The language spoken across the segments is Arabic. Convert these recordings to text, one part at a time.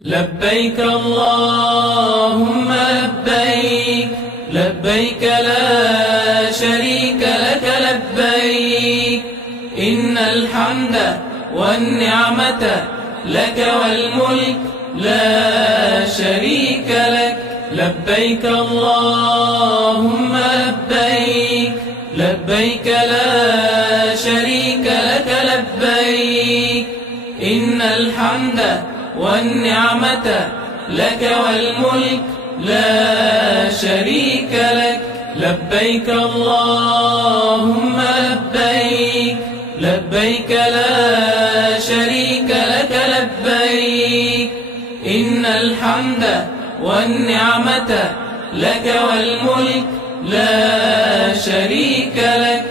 لبيك اللهم لبيك، لبيك لا شريك لك لبيك، إن الحمد والنعمة لك والملك لا شريك لك. لبيك اللهم لبيك، لبيك لا شريك لك لبيك، إن الحمد والنعمة لك والملك لا شريك لك. لبيك اللهم لبيك، لبيك لا شريك لك لبيك، إن الحمد والنعمة لك والملك لا شريك لك.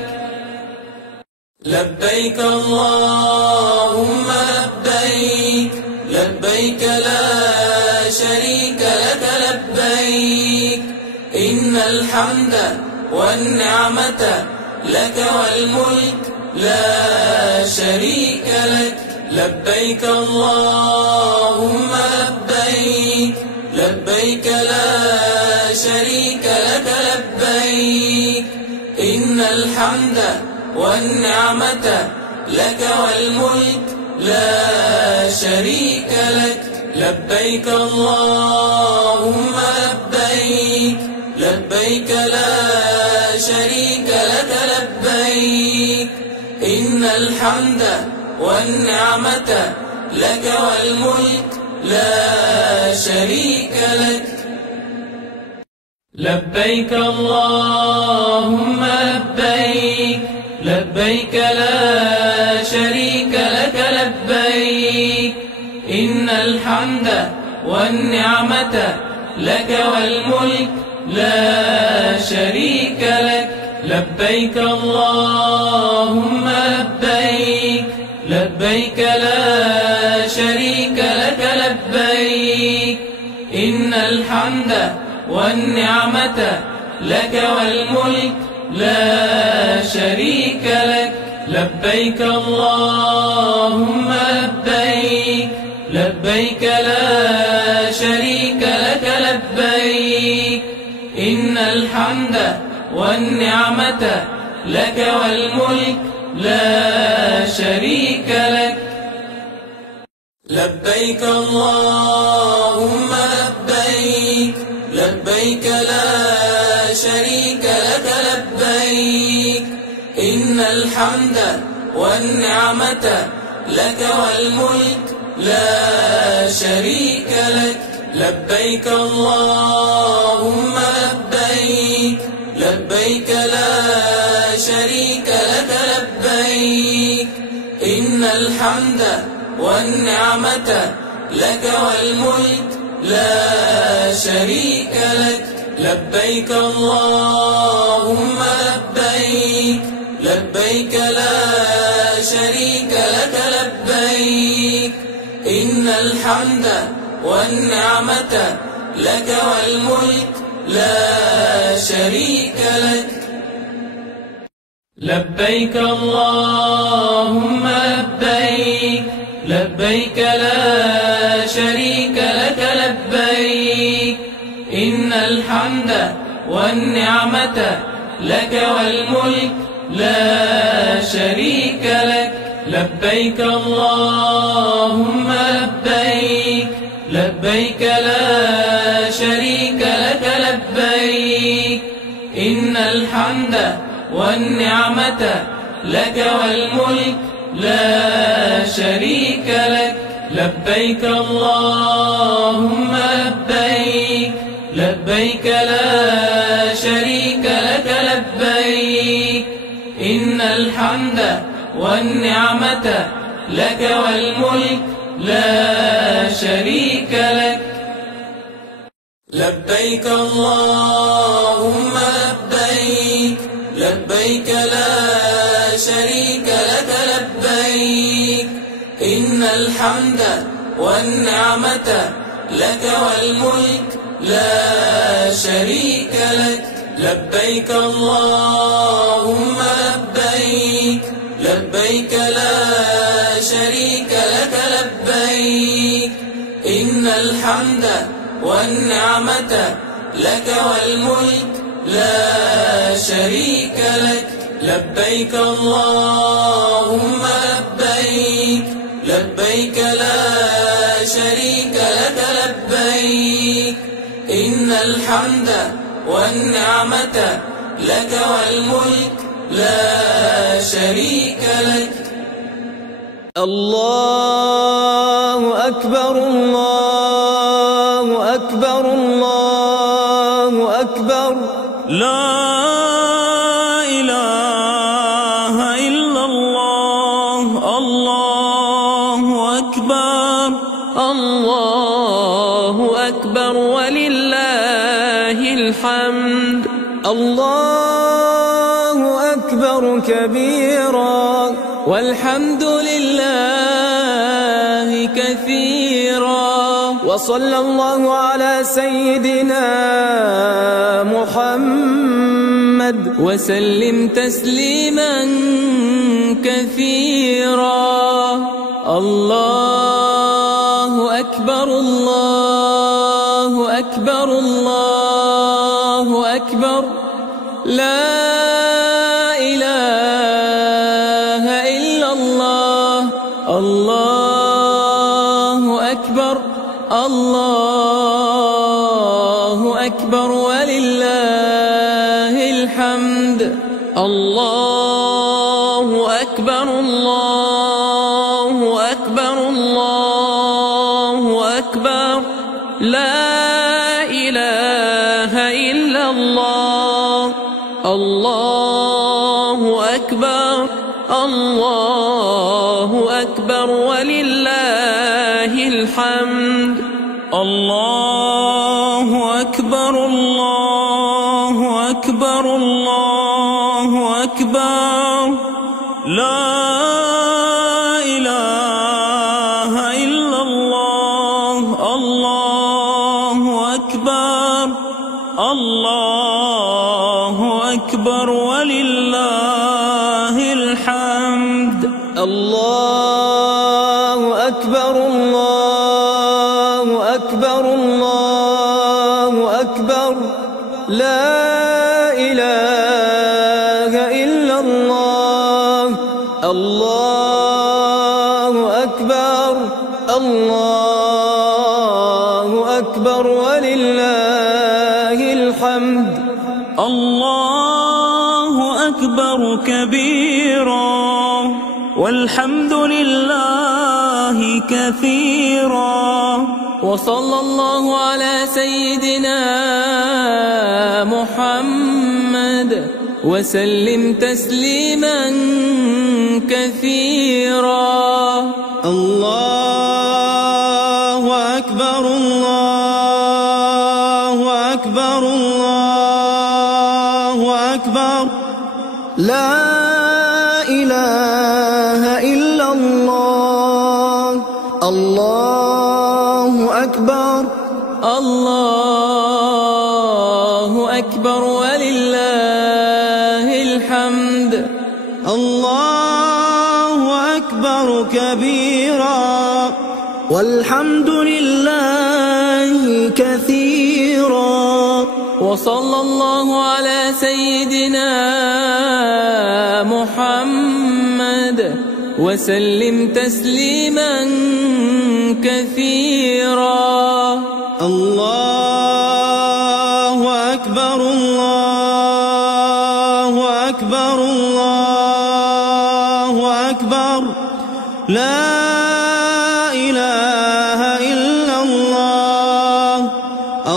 لبيك اللهم لبيك، لبيك لا شريك لك لبيك، إن الحمد والنعمة لك والملك لا شريك لك. لبيك اللهم لبيك، لبيك لا شريك لك لبيك، إن الحمد والنعمة لك والملك لا شريك لك. لبيك اللهم لبيك، لبيك لا شريك لك لبيك، إن الحمد والنعمة لك والملك لا شريك لك. لبيك اللهم لبيك، لبيك لا شريك لك لبيك، إن الحمد والنعمة لك والملك لا شريك لك. لبيك اللهم لبيك، لبيك لا شريك لك لبيك، إن الحمد والنعمة لك والملك لا شريك لك. لبيك اللهم لبيك، لبيك لا شريك لك لبيك، إن الحمد والنعمة لك والملك لا شريك لك. لبيك اللهم لبيك، لبيك لا شريك لك لبيك، إن الحمد والنعمة لك والملك لا شريك لك. لبيك اللهم لبيك، لبيك لا شريك لك لبيك، إن الحمد والنعمة لك والملك لا شريك لك. لبيك اللهم لبيك، لبيك لا شريك لك لبيك، إن الحمد والنعمة لك والملك لا شريك لك. لبيك اللهم لبيك، لبيك لا شريك لك لبيك، إن الحمد والنعمة لك والملك لا شريك لك. لبيك اللهم لبيك، لبيك لا شريك لك لبيك، إن الحمد والنعمة لك والملك لا شريك لك. لبيك اللهم لبيك، لبيك لا شريك لك لبيك، إن الحمد والنعمة لك والملك لا شريك لك. لبيك اللهم لبيك، لبيك لا شريك لك لبيك، إن الحمد والنعمة لك والملك لا شريك لك. لبيك اللهم لبيك، لبيك لا شريك لك لبيك، إن الحمد والنعمة لك والملك لا شريك لك. لبيك اللهم لبيك، لبيك لا شريك لك لبيك. إن الحمد والنعمة لك والملك لا شريك لك. الله أكبر الله أكبر الله أكبر. لا إله إلا الله. الله أكبر. الله أكبر ولله الحمد. الله أكبر كبيرا والحمد لله كثيرا. وصلى الله على سيدنا محمد وسلم تسليما كثيرا. الله أكبر الله أكبر الله أكبر. لا إله إلا الله. الله أكبر الله أكبر ولله الحمد. الله أكبر الله أكبر الله أكبر. لا إله إلا الله. الله أكبر الله أكبر ولله الحمد. الله أكبر الله أكبر الله أكبر. لا إله إلا الله. الله أكبر الله أكبر ولله الحمد. الله أكبر الله أكبر الله أكبر. لا إله إلا الله. الله أكبر الله أكبر ولله الحمد. الله أكبر كبيرا والحمد لله كثيرا. وصلى الله على سيدنا محمد وسلم تسليما كثيرا. الله أكبر الله أكبر الله أكبر. لا إله إلا الله. الله أكبر الله أكبر ولله الحمد. الله أكبر كبيرا والحمد لله كثيرا. وصلى الله على سيدنا محمد وسلم تسليما كثيرا. الله أكبر الله أكبر الله أكبر. لا إله إلا الله.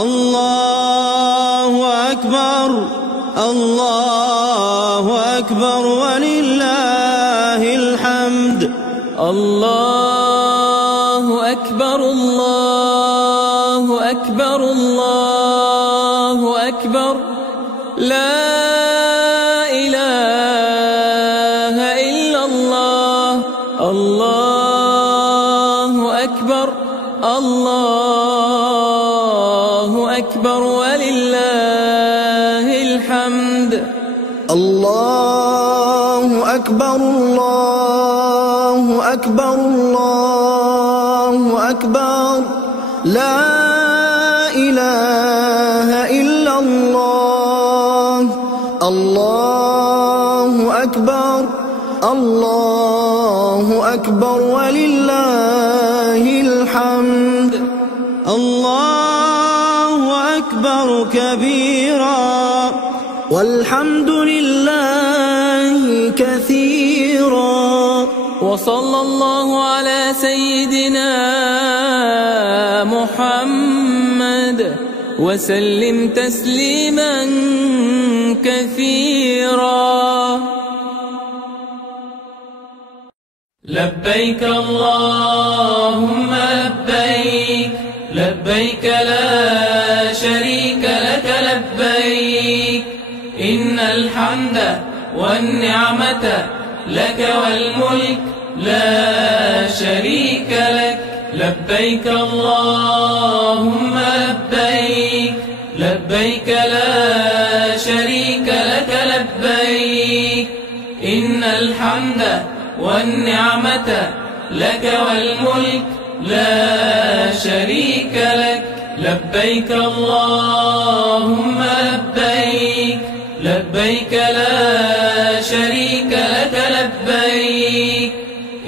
الله أكبر الله أكبر ولله الحمد. الله أكبر الله أكبر الله أكبر. لا إله إلا الله. الله أكبر الله أكبر ولله الحمد. الله أكبر الله أكبر الله أكبر. لا إله إلا الله. الله أكبر الله أكبر ولله الحمد. الله أكبر كبيرا والحمد لله كثيرا. وصلى الله على سيدنا محمد وسلم تسليما كثيرا. لبيك اللهم لبيك لبيك لا شريك لك لبيك إن الحمد والنعمة لك والملك لا شريك لك. لبيك اللهم لبيك لبيك لا شريك لك لبيك إن الحمد والنعمة لك والملك لا شريك لك. لبيك اللهم لبيك لبيك لا شريك لك لبيك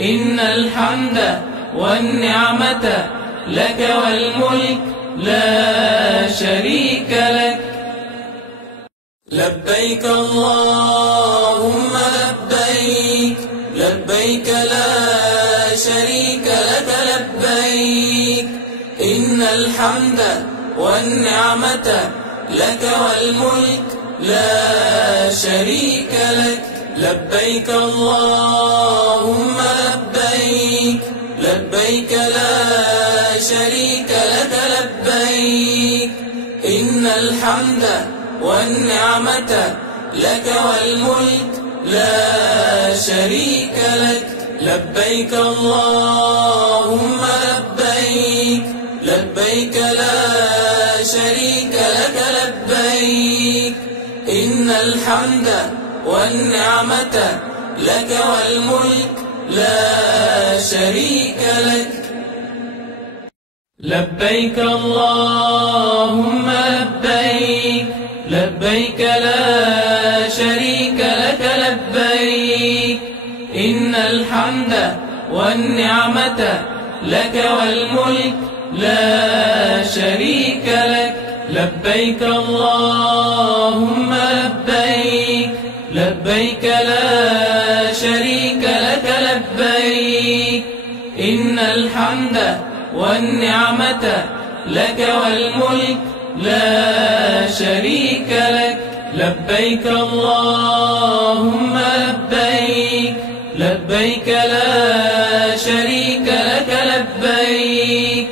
إن الحمد والنعمة لك والملك لا شريك لك. لبيك اللهم لبيك لبيك لا شريك لك لبيك إن الحمد والنعمة لك والملك لا شريك لك. لبيك اللهم لبيك لبيك لا شريك لك لبيك إن الحمد والنعمة لك والملك لا شريك لك. لبيك اللهم لبيك لبيك لا شريك لك لبيك إن الحمد والنعمة لك والملك لا شريك لك. لبيك اللهم لبيك لبيك لا شريك لك لبيك إن الحمد والنعمة لك والملك لا شريك لك. لبيك اللهم لبيك لبيك لا شريك لك لبيك إن الحمد والنعمة لك والملك لا شريك لك. لبيك اللهم لبيك لبيك لا شريك لك لبيك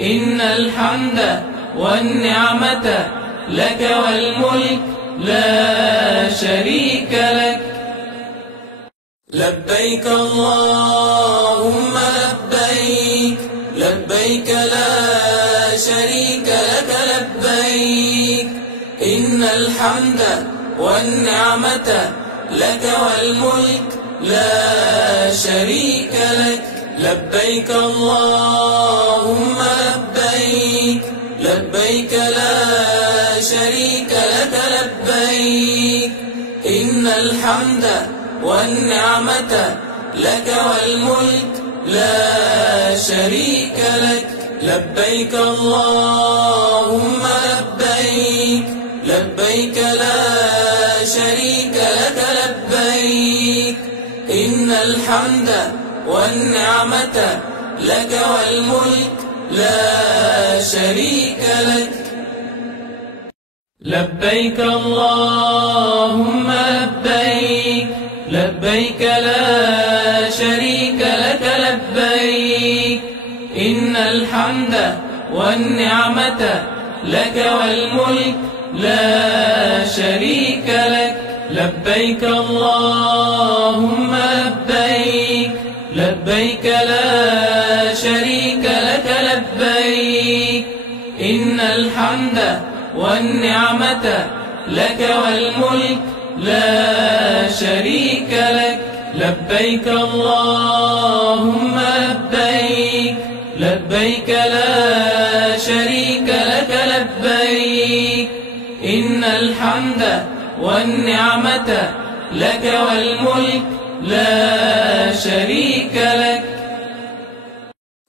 إن الحمد والنعمة لك والملك لا شريك لك. لبيك اللهم لبيك لبيك لا شريك لك لبيك إن الحمد والنعمة لك والملك لا شريك لك. لبيك اللهم لبيك لبيك لا شريك لك لبيك إن الحمد والنعمة لك والملك لا شريك لك. لبيك اللهم لبيك لبيك لا شريك لك لبيك إن الحمد والنعمة لك والملك لا شريك لك. لبيك اللهم لبيك لبيك لا شريك لك لبيك إن الحمد والنعمة لك والملك لا شريك لك. لبيك اللهم لبيك لبيك لا شريك لك لبيك إن الحمد والنعمة لك والملك لا شريك لك. لبيك اللهم لبيك لبيك لا والنعمة لك والملك لا شريك لك.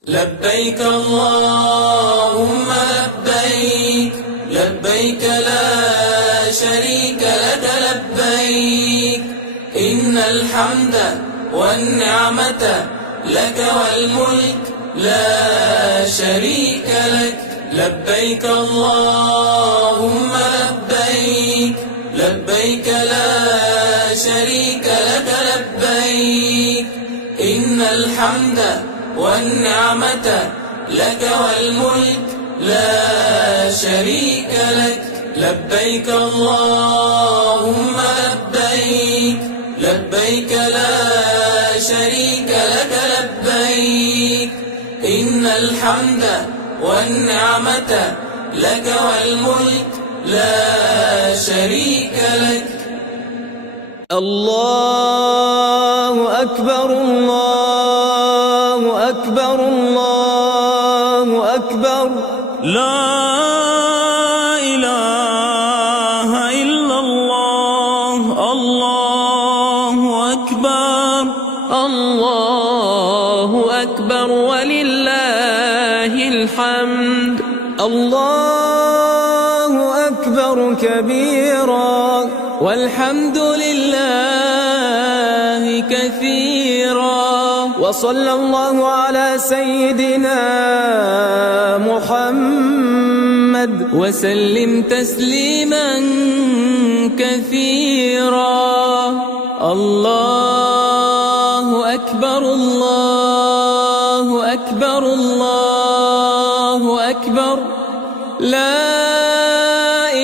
لبيك اللهم لبيك، لبيك لا شريك لك لبيك، إن الحمد والنعمة لك والملك لا شريك لك. لبيك اللهم لبيك، لبيك لا شريك لك لبيك، إن الحمد والنعمة لك والملك لا شريك لك. لبيك اللهم لبيك، لبيك لا شريك لك لبيك، إن الحمد والنعمة لك والملك لا شريك لك. الله أكبر الله أكبر الله أكبر، لا إله إلا الله. الله أكبر الله أكبر ولله الحمد. الله أكبر كبيرا والحمد لله كثيرا، وصلى الله على سيدنا محمد وسلم تسليما كثيرا. الله أكبر الله أكبر الله أكبر، لا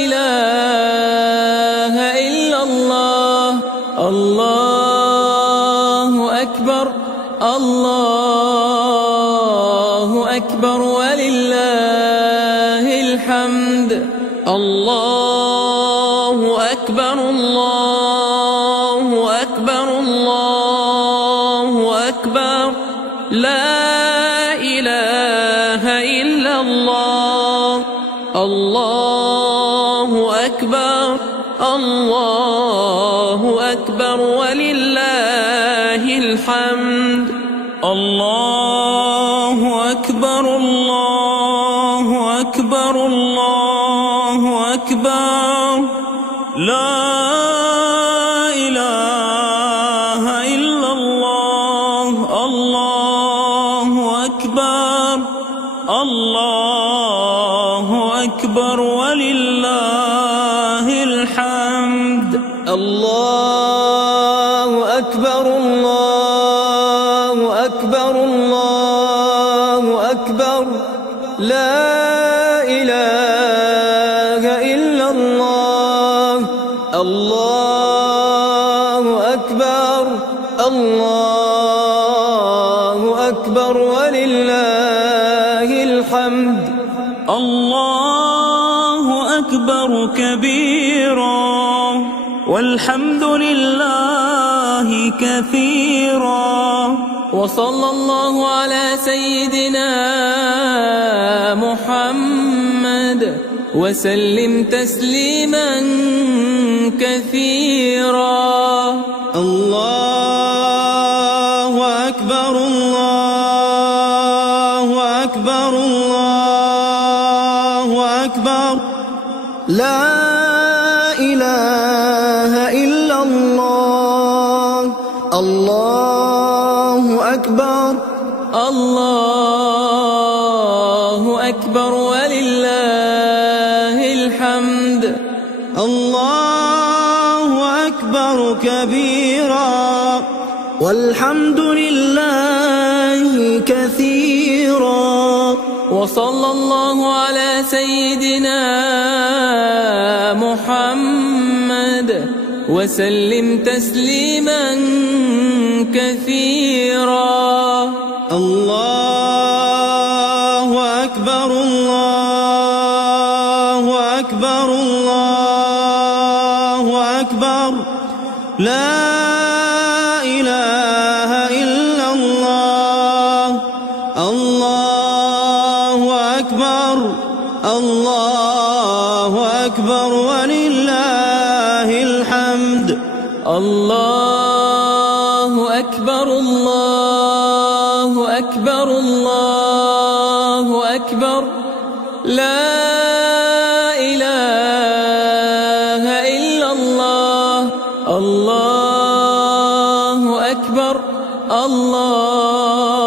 إله إلا الله. الله أكبر الله أكبر ولله الحمد. الله أكبر الله أكبر الله أكبر، لا إله إلا الله. الله أكبر الله أكبر ولله الحمد. الله أكبر الله أكبر الله أكبر، لا إله إلا الله. الله أكبر الله أكبر ولله الحمد. الله أكبر الله أكبر الله أكبر، لا إله إلا الله. الله أكبر الله أكبر ولله الحمد. الله أكبر كبيرا والحمد لله كثيرا، وصلى الله على سيدنا محمد وسلم تسليما كثيرا. الله أكبر الله أكبر الله أكبر، لا إله إلا الله. الله أكبر الله أكبر ولله الحمد. الله أكبر كبيرا والحمد لله كثيرا، وصلى الله على سيدنا محمد وسلم تسليما كثيرا. الله أكبر الله أكبر الله أكبر، لا إله إلا الله. الله أكبر الله أكبر ولله الحمد. الله أكبر الله أكبر الله أكبر لا إله إلا الله الله أكبر الله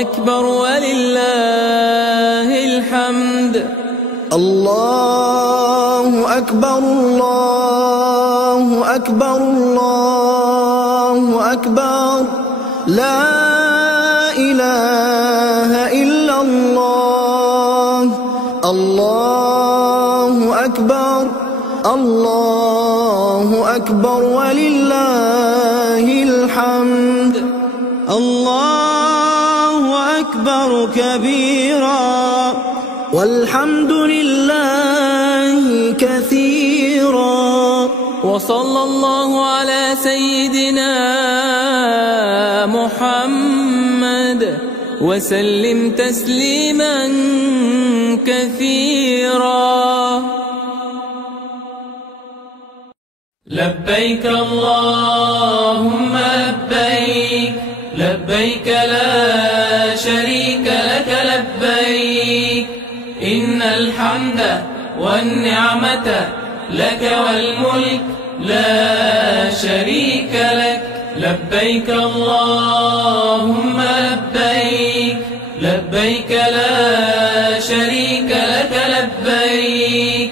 أكبر ولله الحمد الله أكبر الله أكبر الله أكبر لا إله إلا الله الله أكبر الله أكبر ولله الحمد الله أكبر كبيرا والحمد لله كثيرا وصلى الله على سيدنا محمد وسلم تسليما كثيرا. لبيك اللهم لبيك لبيك لا شريك لك لبيك إن الحمد والنعمة لك والملك لا شريك لك لبيك اللهم لبيك لبيك لا شريك لك لبيك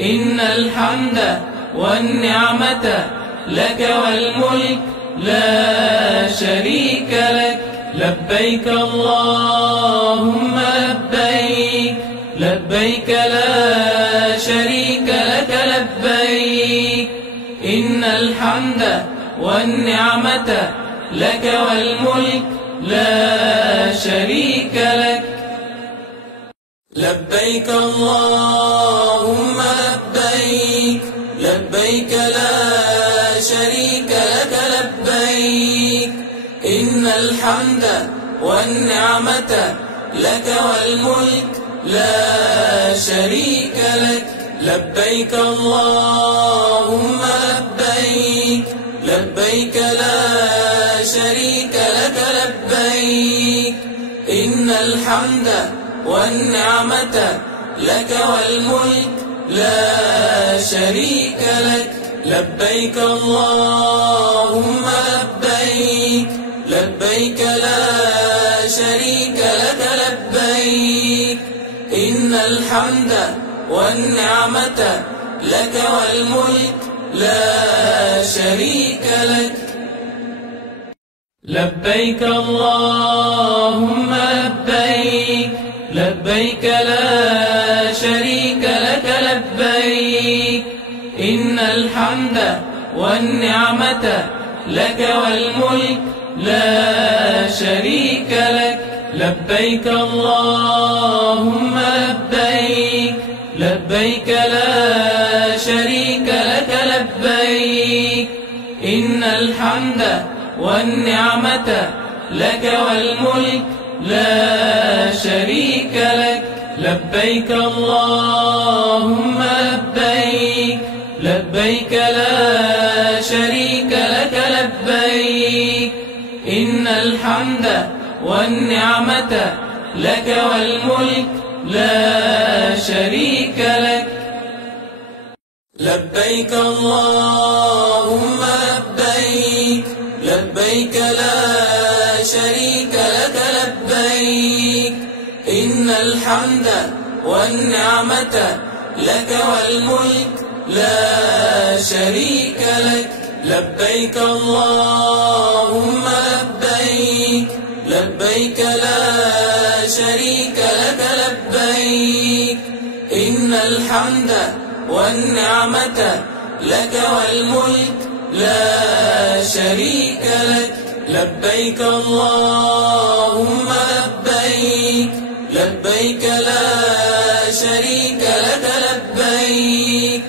إن الحمد والنعمة لك والملك لا شريك لك لبيك اللهم لبيك لبيك لا شريك لك لبيك إن الحمد والنعمة لك والملك لا شريك لك لبيك اللهم لبيك لبيك لا شريك لك لبيك إن الحمد والنعمة لك والملك لا شريك لك لبيك اللهم لبيك لبيك لا شريك لك لبيك إن الحمد والنعمة لك والملك لا شريك لك لبيك اللهم لبيك لبيك لا شريك لك لبيك إن الحمد والنعمة لك والملك لا شريك لك لبيك اللهم لبيك لبيك لا شريك لك لبيك إن الحمد والنعمة لك والملك لا شريك لك لبيك اللهم لبيك لبيك لا شريك لك لبيك إن الحمد والنعمة لك والملك لا شريك لك لبيك اللهم لبيك لبيك لا شريك لك لبيك إن الحمد والنعمة لك والملك لا شريك لك لبيك اللهم لبيك لبيك لا شريك لك لبيك إن الحمد والنعمة لك والملك لا شريك لك لبيك اللهم لبيك لبيك لا شريك لك لبيك إن الحمد والنعمة لك والملك لا شريك لك لبيك اللهم لبيك لبيك لا شريك لك لبيك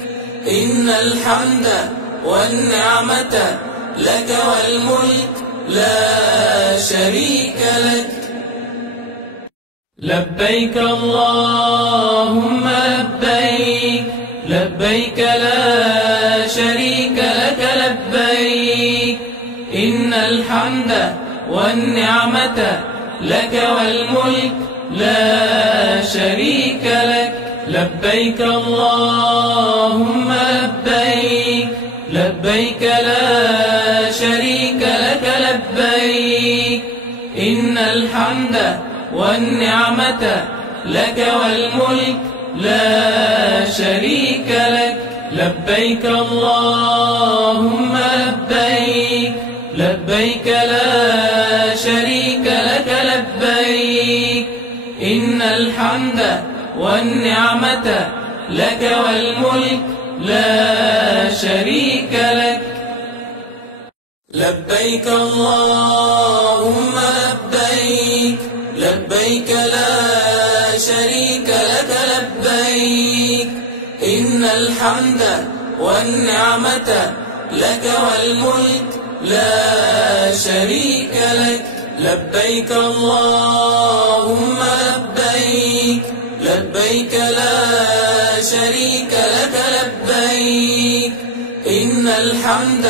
إن الحمد والنعمة لك والملك لا شريك لك لبيك اللهم لبيك لبيك لا شريك لك والنعمة لك والملك لا شريك لك. لبيك اللهم لبيك، لبيك لا شريك لك لبيك. إن الحمد والنعمة لك والملك لا شريك لك. لبيك اللهم لبيك، لبيك لا شريك لك لبيك. إن الحمد والنعمة لك والملك لا شريك لك. لبيك اللهم لبيك، لبيك لا شريك لك لبيك. إن الحمد والنعمة لك والملك لا شريك لك. لبيك اللهم لبيك، لبيك لا شريك لك لبيك. إن الحمد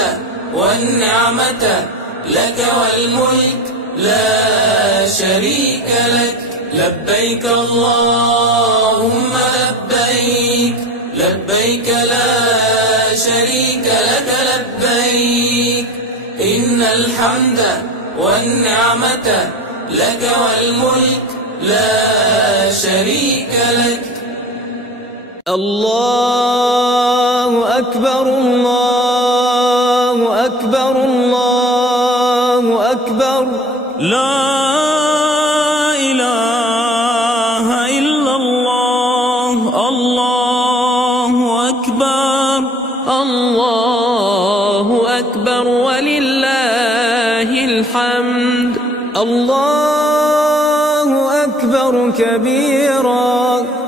والنعمة لك والملك لا شريك لك. لبيك اللهم لبيك، لبيك لا شريك لك لبيك. إن الحمد والنعمة لك والملك لا شريك لك. الله أكبر الله أكبر الله أكبر. لا إله إلا الله. الله أكبر. الله أكبر ولله الحمد. الله أكبر كبيرا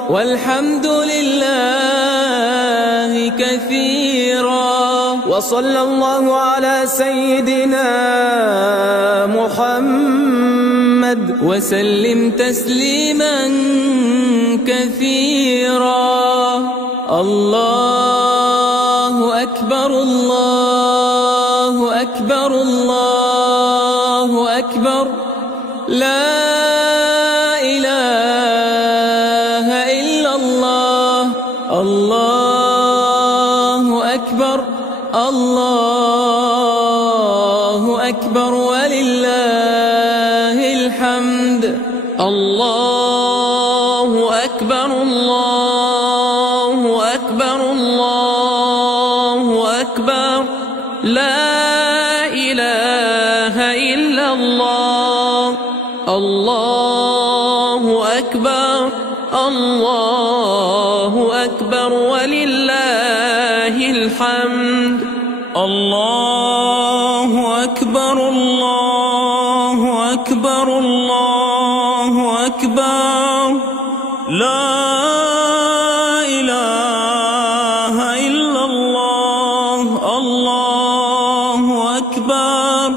والحمد لله كثيرا. وصلى الله على سيدنا محمد وسلم تسليما كثيرا. الله أكبر الله أكبر الله أكبر. لا إله إلا الله. الله أكبر الله أكبر ولله الحمد. الله أكبر الله أكبر الله أكبر. لا إله إلا الله. الله أكبر الله أكبر ولله الحمد. الله أكبر الله أكبر الله أكبر. لا إله إلا الله. الله أكبر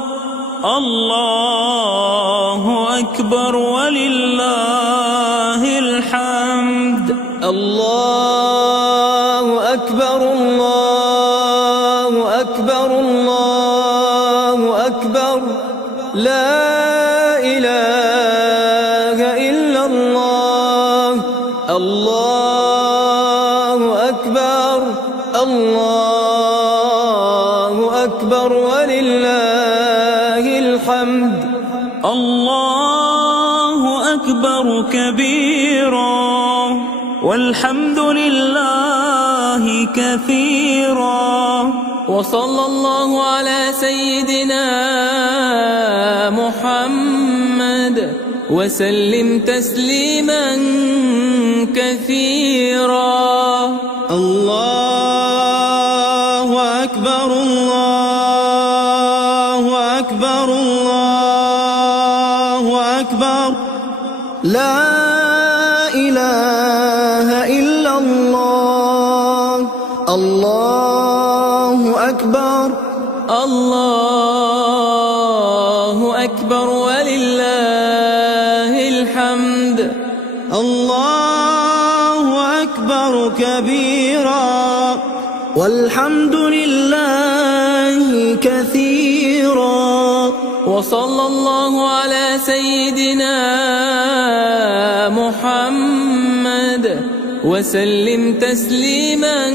الله أكبر ولله الحمد. الله أكبر الله أكبر الله أكبر. لا إله إلا الله. الله أكبر الله أكبر ولله الحمد. الله أكبر كبيرا والحمد لله كثيرا. وصلى الله على سيدنا محمد وسلم تسليما كثيرا. الله أكبر الله أكبر الله أكبر. لا إله إلا الله. الله أكبر الله أكبر ولله الحمد. الله أكبر كبيرا والحمد لله كثيرا. وصلى الله على سيدنا محمد وسلم تسليما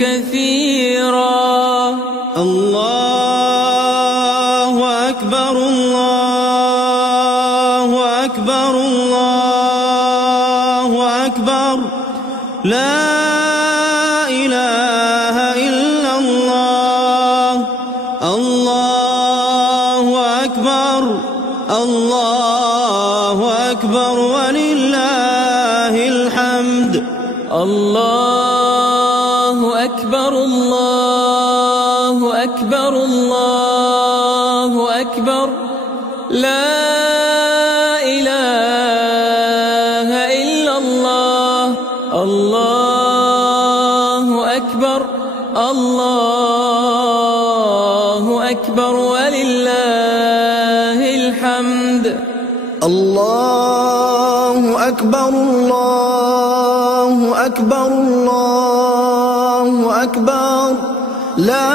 كثيرا. الله أكبر الله أكبر الله أكبر لا إله إلا الله. الله أكبر الله أكبر ولله الحمد. الله أكبر الله أكبر الله أكبر لا إله إلا الله. الله أكبر الله أكبر ولله الحمد. الله أكبر الله أكبر الله أكبر لا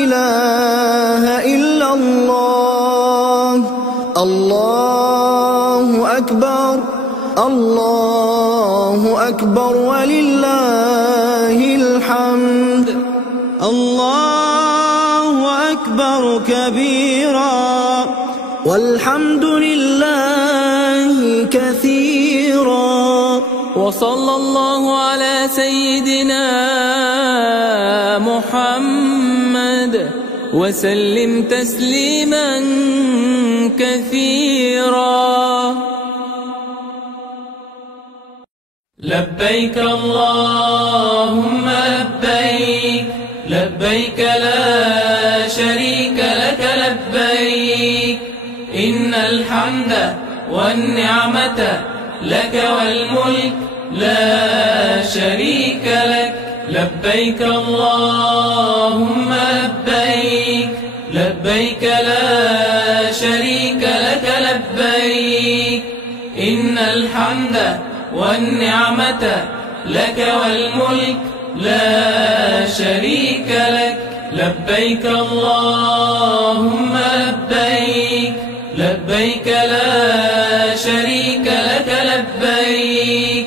إله إلا الله. الله أكبر الله أكبر ولله الحمد. الله أكبر كبيرا والحمد لله كثيرا. وصلى الله على سيدنا محمد وسلم تسليما كثيرا. لبيك اللهم لبيك لبيك لا شريك لك لبيك إن الحمد والنعمة لك والملك لا شريك لك. لبيك اللهم لبيك لبيك لا شريك لك لبيك إن الحمد والنعمة لك والملك لا شريك لك. لبيك اللهم لبيك لبيك لا شريك لك لبيك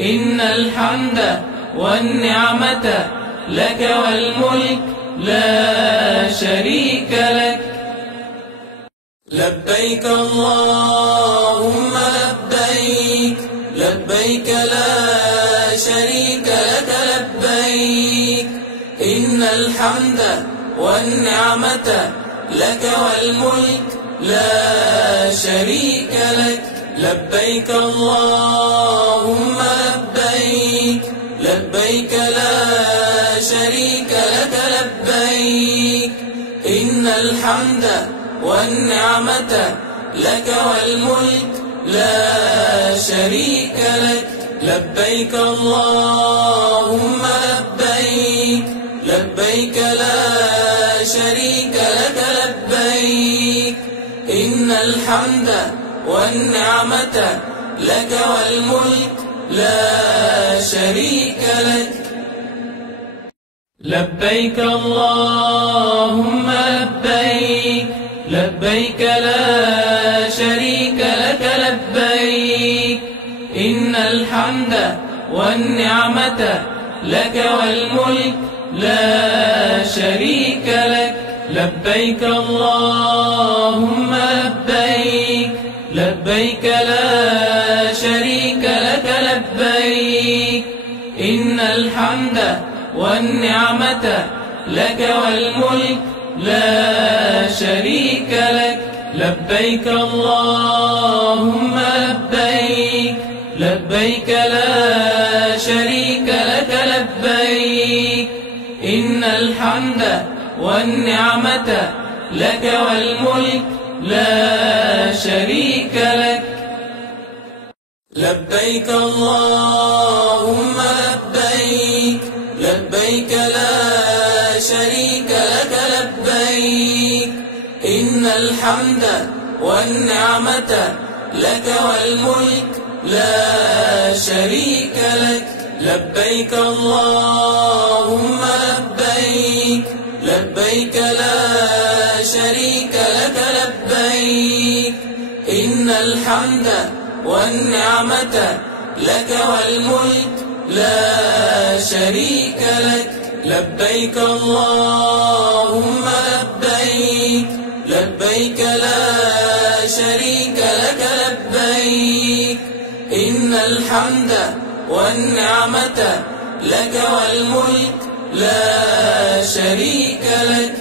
إن الحمد والنعمة لك والملك لا شريك لك. لبيك اللهم لبيك لبيك لا شريك لك لبيك إن الحمد والنعمة لك والملك لا شريك لك. لبيك اللهم لبيك لبيك لا شريك لك لبيك إن الحمد والنعمة لك والملك لا شريك لك. لبيك اللهم لبيك لبيك لا شريك لك لبيك إن الحمد والنعمة لك والملك لا شريك لك. لبيك اللهم لبيك لبيك لا شريك لك لبيك إن الحمد والنعمة لك والملك لا شريك لك. لبيك اللهم لبيك لبيك لا شريك لك لبيك إن الحمد والنعمة لك والملك لا شريك لك. لبيك اللهم لبيك لبيك لا شريك لك لبيك إن الحمد والنعمة لك والملك لا شريك لك. لبيك اللهم لبيك لبيك لا شريك لك لبيك إن الحمد والنعمة لك والملك لا شريك لك. لبيك اللهم لبيك لبيك لا شريك الحمد والنعمة لك والملك لا شريك لك. لبيك اللهم لبيك، لبيك لا شريك لك لبيك. إن الحمد والنعمة لك والملك لا شريك لك.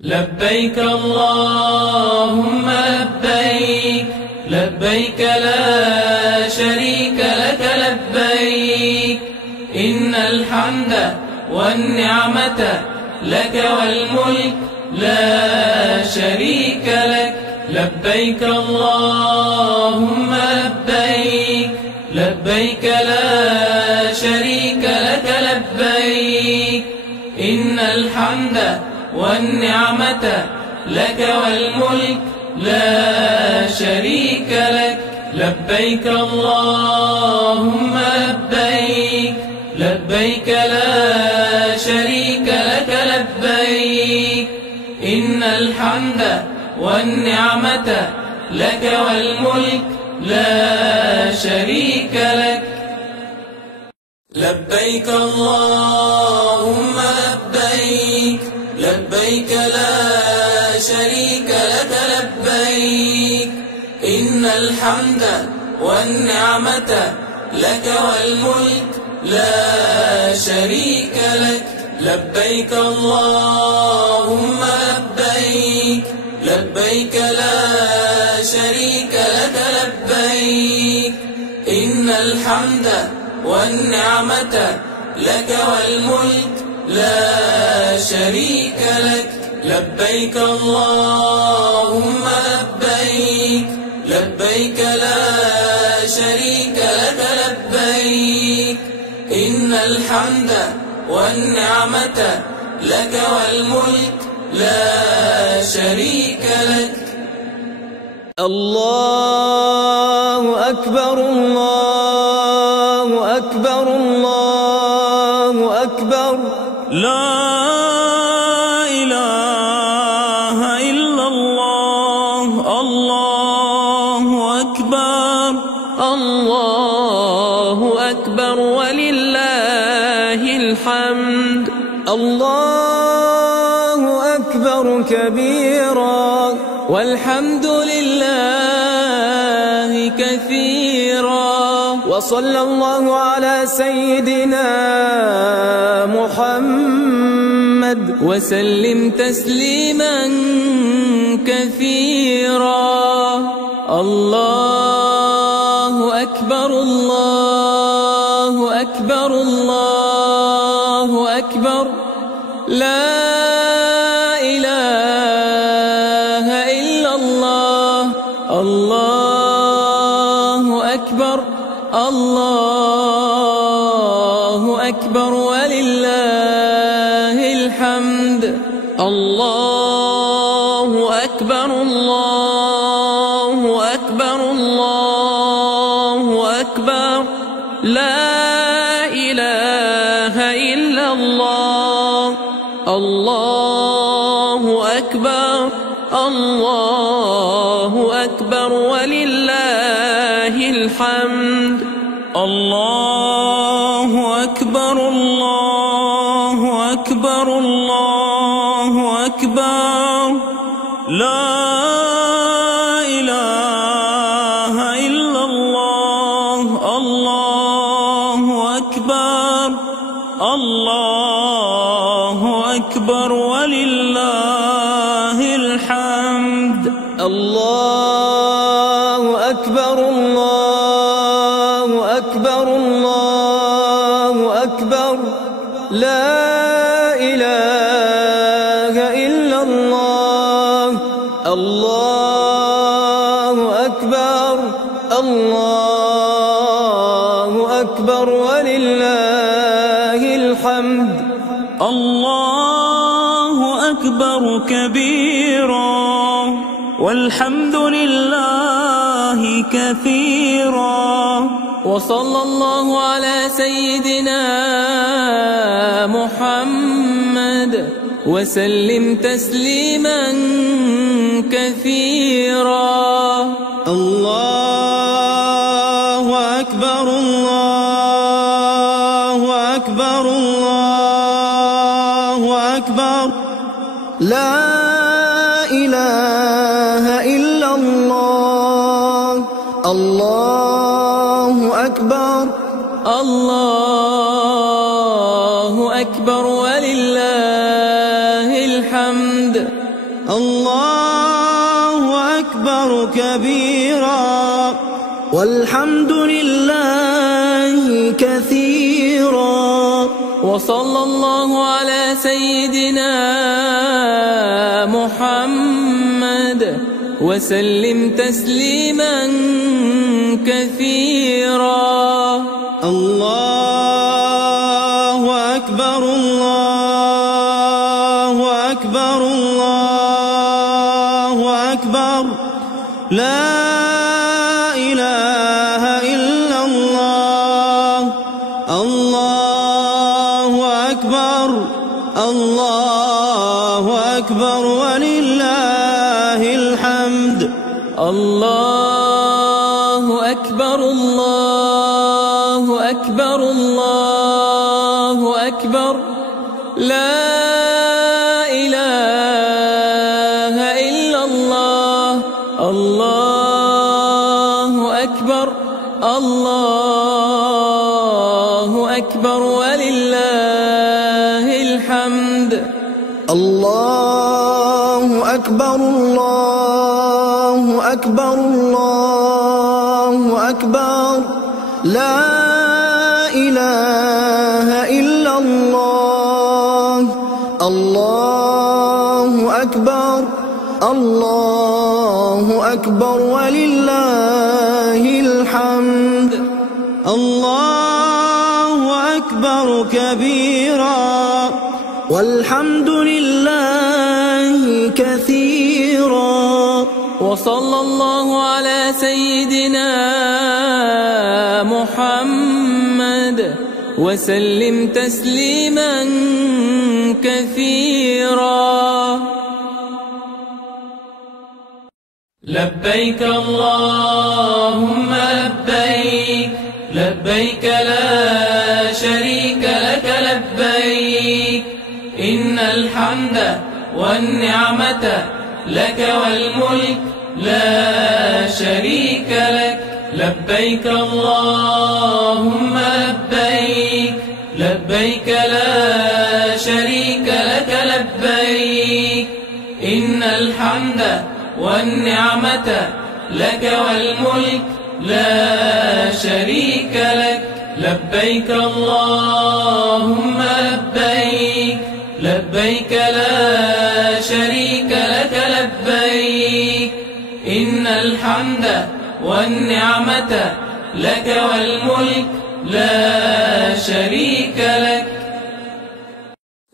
لبيك اللهم لبيك، لبيك لا شريك لك لبيك. إن الحمد والنعمة لك والملك لا شريك لك. لبيك اللهم لبيك، لبيك لا شريك لك لبيك. إن الحمد والنعمة لك والملك لا شريك لك. لبيك اللهم لبيك، لبيك لا شريك لك لبيك. إن الحمد والنعمة لك والملك لا شريك لك. لبيك اللهم لبيك، لبيك لا شريك لك لبيك. إن الحمد والنعمة لك والملك لا شريك لك. لبيك اللهم لبيك، لبيك لا شريك لك لبيك. إن الحمد والنعمة لك والملك لا شريك لك. لبيك اللهم لبيك، لبيك لا شريك لك لبيك. إن الحمد والنعمة لك والملك لا شريك لك. الله أكبر الله أكبر الله أكبر. لا إله إلا الله. الله أكبر. الله أكبر ولله الحمد. الله أكبر كبيرا والحمد لله كثيرا. وصلى الله على سيدنا محمد وسلم تسليما كثيرا. الله أكبر الله أكبر الله أكبر. لا إله إلا الله. الله أكبر الله أكبر ولله الحمد. الله أكبر الله أكبر الله أكبر. لا إله إلا الله. الله أكبر الله أكبر ولله الحمد. الله أكبر الله أكبر الله أكبر. لا إله إلا الله. الله أكبر الله أكبر ولله الحمد. الله أكبر الله أكبر الله أكبر. لا إله إلا الله. الله أكبر الله أكبر ولله الحمد. الله أكبر كبيرا والحمد لله كثيرا. وصلى الله على سيدنا محمد وسلم تسليما كثيرا. الله أكبر الله أكبر الله أكبر. لا إله إلا الله. الله أكبر. الله أكبر ولله الحمد. الله أكبر كبيرا والحمد لله كثيرا. وصلى الله على سيدنا محمد وسلم تسليما كثيرا. الله أكبر الله أكبر الله أكبر. لا إله إلا الله. الله أكبر. الله أكبر ولله الحمد. الله أكبر الله أكبر الله أكبر. لا إله إلا الله. الله أكبر. الله أكبر ولله الحمد. الله أكبر الله أكبر الله أكبر. لا إله إلا الله. الله أكبر. الله أكبر ولله الحمد. الله أكبر كبيرا والحمد لله كثيرا. وصلى الله على سيدنا محمد وسلم تسليما كثيرا. لبيك اللهم لبيك لبيك لا شريك لك لبيك إن الحمد والنعمة لك والملك لا شريك لك. لبيك اللهم لبيك لبيك لا شريك لك لبيك إن الحمد والنعمة لك والملك لا شريك لك. لبيك اللهم لبيك لبيك لا شريك لك لبيك إن الحمد والنعمة لك والملك لا شريك لك.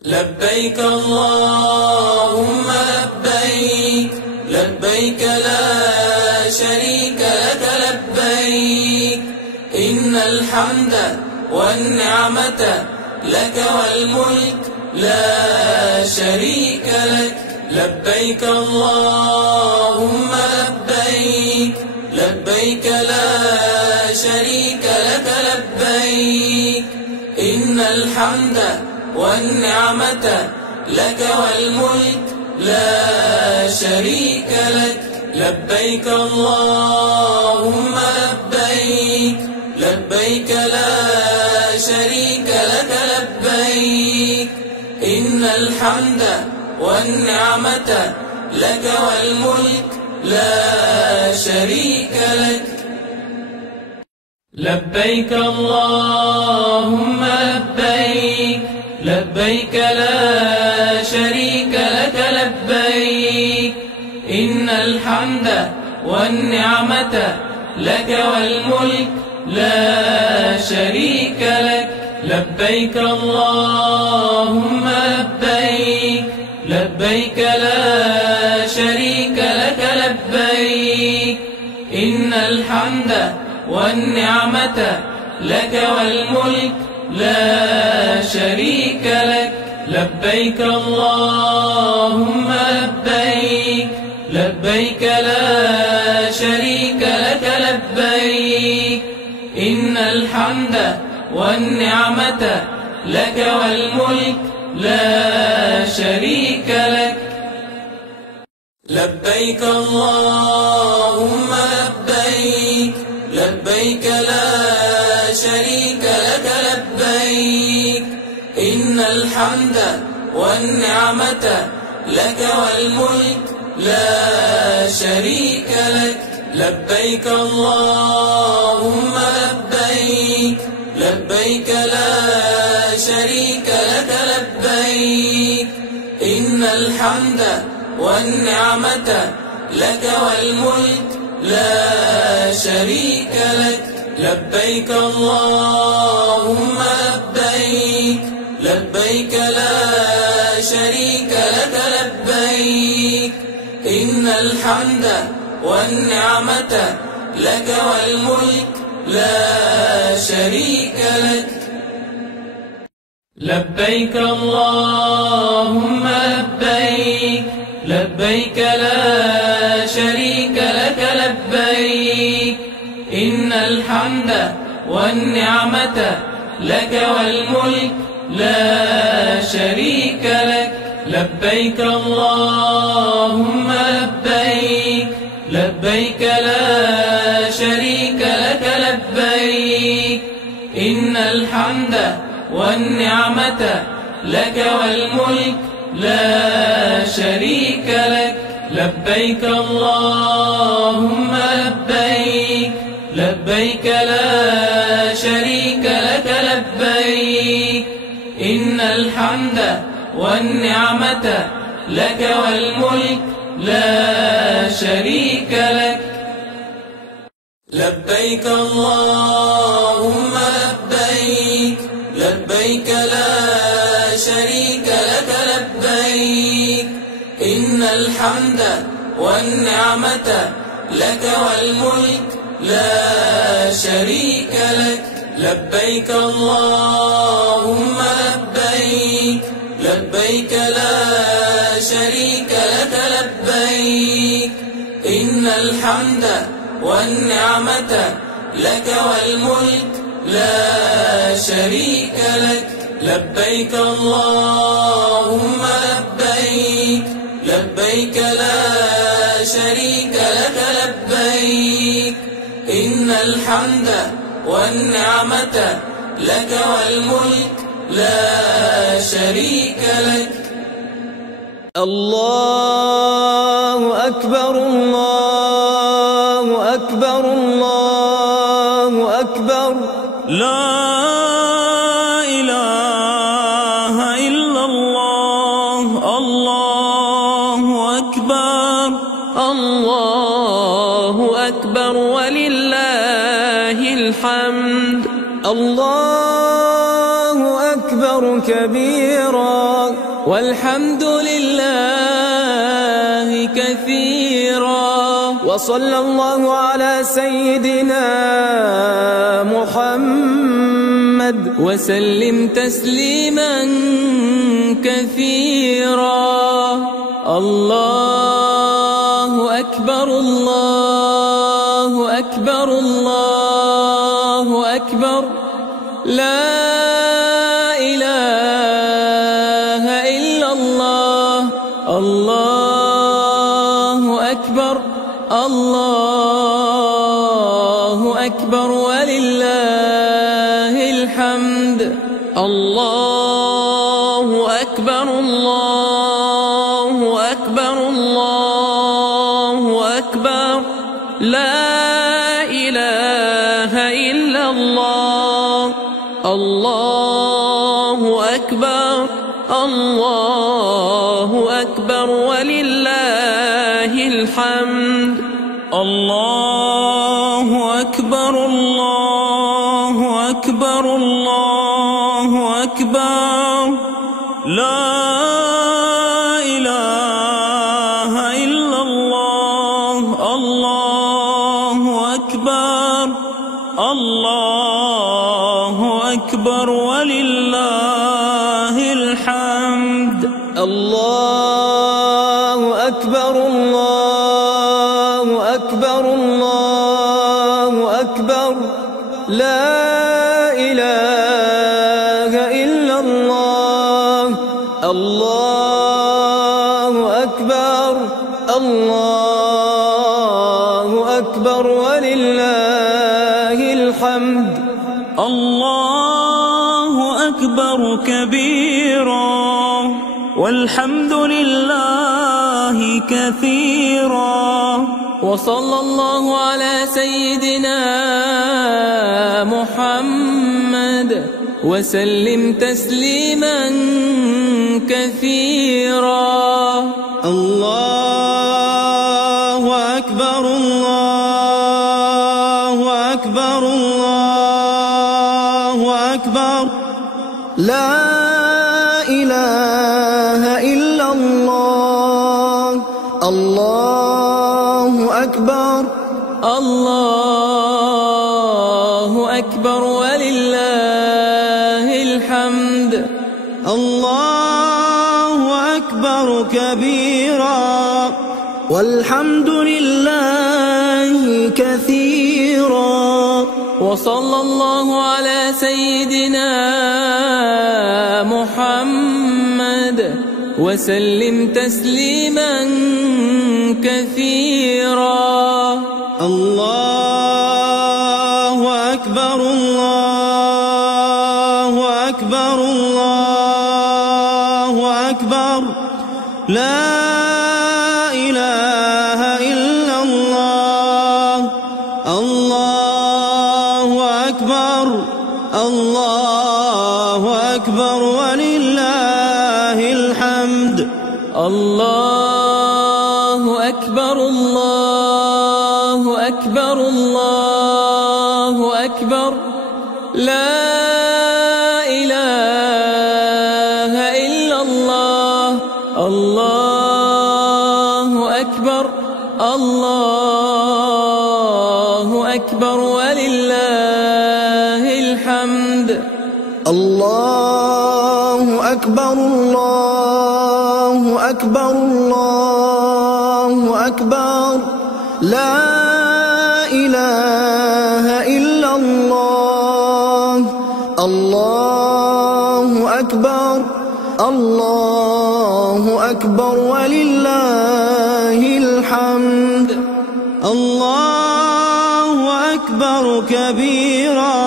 لبيك اللهم لبيك لبيك لا شريك لك لبيك إن الحمد والنعمة لك والملك لا شريك لك. لبيك اللهم لبيك لبيك لا شريك لك لبيك إن الحمد والنعمة لك والملك لا شريك لك. لبيك اللهم لبيك لبيك لا شريك لك لبيك إن الحمد والنعمة لك والملك لا شريك لك. لبيك اللهم لبيك لبيك لا شريك لك لبيك إن الحمد والنعمة لك والملك لا شريك لك. لبيك اللهم لبيك لبيك لا شريك لك لبيك إن الحمد والنعمة لك والملك لا شريك لك. لبيك اللهم لبيك لبيك لا شريك لك لبيك إن الحمد والنعمة لك والملك لا شريك لك. لبيك اللهم لبيك لبيك لا شريك لك لبيك إن الحمد والنعمة لك والملك لا شريك لك. لبيك اللهم لبيك لبيك لا شريك لك لبيك إن الحمد والنعمة لك والملك لا شريك لك. لبيك اللهم لبيك لبيك لا شريك لك لبيك إن الحمد والنعمة لك والملك لا شريك لك. لبيك اللهم لبيك لبيك لا شريك لك لبيك إن الحمد والنعمة لك والملك لا شريك لك. لبيك اللهم لبيك لبيك لا شريك لك لبيك إن الحمد والنعمة لك والملك لا شريك لك. لبيك اللهم لبيك لبيك لا شريك لك لبيك إن الحمد والنعمة لك والملك لا شريك لك. لبيك اللهم لبيك لبيك لا شريك لك لبيك إن الحمد والنعمة لك والملك لا شريك لك. لبيك اللهم لبيك لبيك لا شريك لك لبيك إن الحمد والنعمة لك والملك لا شريك لك. لبيك اللهم لبيك لبيك لا شريك لك لبيك إن الحمد والنعمة لك والملك لا شريك لك. الله أكبر الله أكبر الله أكبر لا إله إلا الله الله أكبر الله أكبر ولله الحمد. الله أكبر كبيرا والحمد لله كثيرا وصلى الله على سيدنا محمد وسلم تسليما كثيرا. الله أكبر الله أكبر الله أكبر لا إله إلا الله. الله أكبر الله أكبر ولله الحمد. الله أكبر الله أكبر الله أكبر لا إله إلا الله. الله أكبر الله أكبر ولله الحمد. الله أكبر الله أكبر الله أكبر لا إله إلا الله. الله أكبر الله أكبر ولله الحمد. الله أكبر الله أكبر الله أكبر لا إله إلا الله. الله أكبر الله أكبر ولله الحمد. الله أكبر كبيرا والحمد لله كثيرا. وصلى الله على سيدنا محمد وسلم تسليما كثيرا. الله أكبر الله أكبر الله أكبر لا إله إلا الله. الله أكبر الله أكبر ولله الحمد. الله أكبر كبيرا والحمد لله كثيرا. وصلى الله على سيدنا محمد وسلم تسليما كثيرا. الله أكبر الله أكبر الله أكبر لا إله إلا الله. الله أكبر الله أكبر ولله الحمد. الله أكبر الله أكبر الله أكبر لا إله إلا الله. الله أكبر الله أكبر ولله الحمد. الله أكبر الله أكبر الله أكبر لا إله إلا الله. الله أكبر الله أكبر ولله الحمد. الله أكبر كبيرا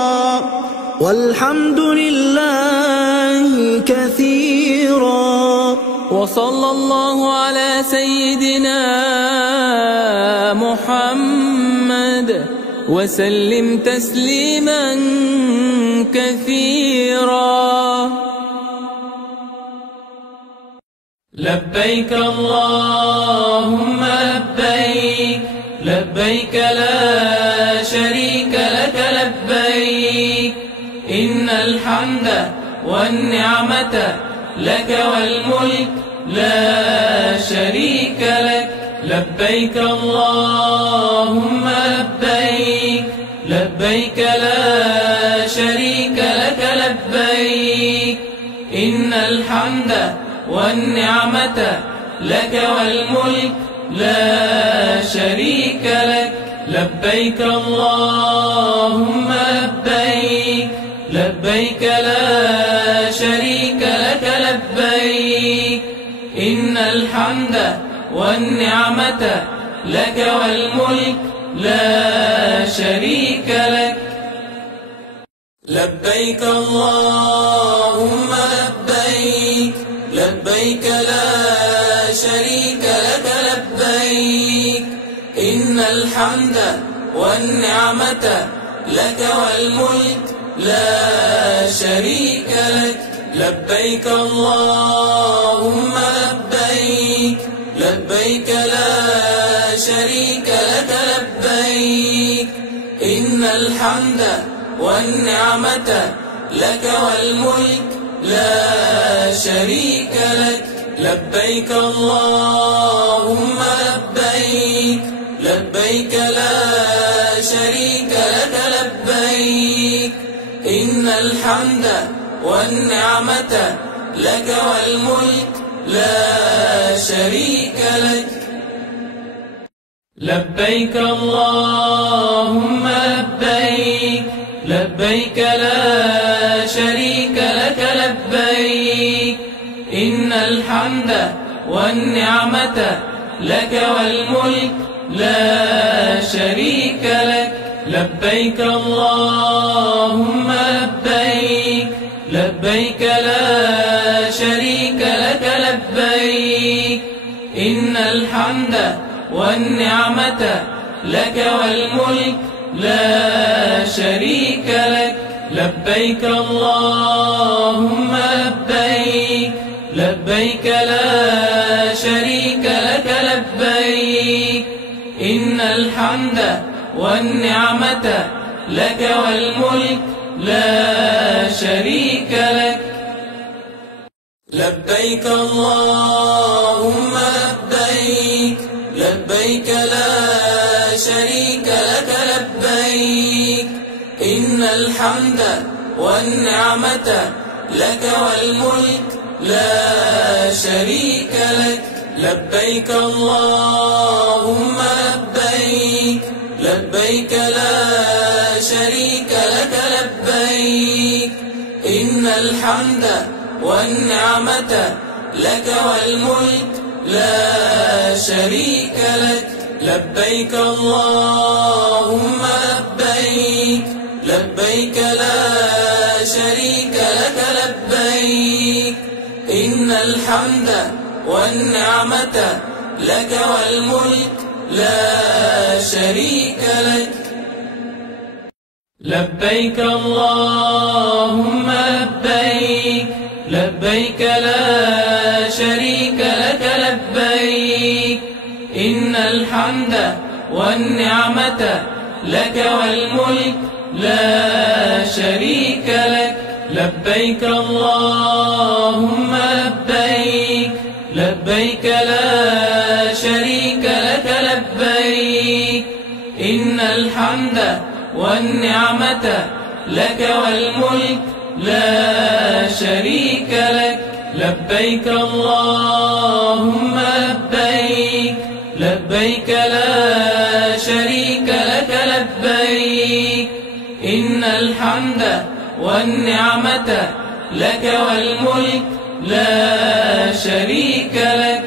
والحمد لله كثيرا. وصلى الله على سيدنا محمد وسلم تسليما كثيرا. لبيك اللهم لبيك لبيك لا شريك لك لبيك إن الحمد والنعمة لك والملك لا شريك لك. لبيك اللهم لبيك لبيك لا شريك لك لبيك إن الحمد والنعمة لك والملك لا شريك لك. لبيك اللهم لبيك لبيك لا شريك لك لبيك إن الحمد والنعمة لك والملك لا شريك لك. لبيك اللهم لبيك لبيك لا شريك لك لبيك إن الحمد والنعمة لك والملك لا شريك لك. لبيك اللهم لبيك لبيك لا شريك لك لبيك إن الحمد والنعمة لك والملك لا شريك لك. لبيك اللهم لبيك لبيك لا شريك لك لبيك إن الحمد والنعمة لك والملك لا شريك لك. لبيك اللهم لبيك، لبيك لا شريك لك لبيك، إن الحمد والنعمة لك والملك لا شريك لك. لبيك اللهم لبيك، لبيك لا شريك لك لبيك، إن الحمد والنعمة لك والملك لا شريك لك. لبيك اللهم لبيك، لبيك لا شريك لك لبيك، إن الحمد والنعمة لك والملك لا شريك لك. لبيك اللهم لبيك، لبيك لا شريك لك لبيك، إن الحمد والنعمة لك والملك لا شريك لك. لبيك اللهم لبيك، لبيك لا شريك لك لبيك، إن الحمد والنعمة لك والملك لا شريك لك. لبيك اللهم لبيك، لبيك لا شريك لك لبيك، إن الحمد والنعمة لك والملك لا شريك لك. لبيك اللهم لبيك، لبيك لا شريك لك لبيك، إن الحمد والنعمة لك والملك لا شريك لك. لبيك اللهم لبيك، لبيك لا شريك لك لبيك، إن الحمد والنعمة لك والملك لا شريك لك. لبيك اللهم لبيك، لبيك لا شريك لك لبيك، إن الحمد والنعمة لك والملك لا شريك لك.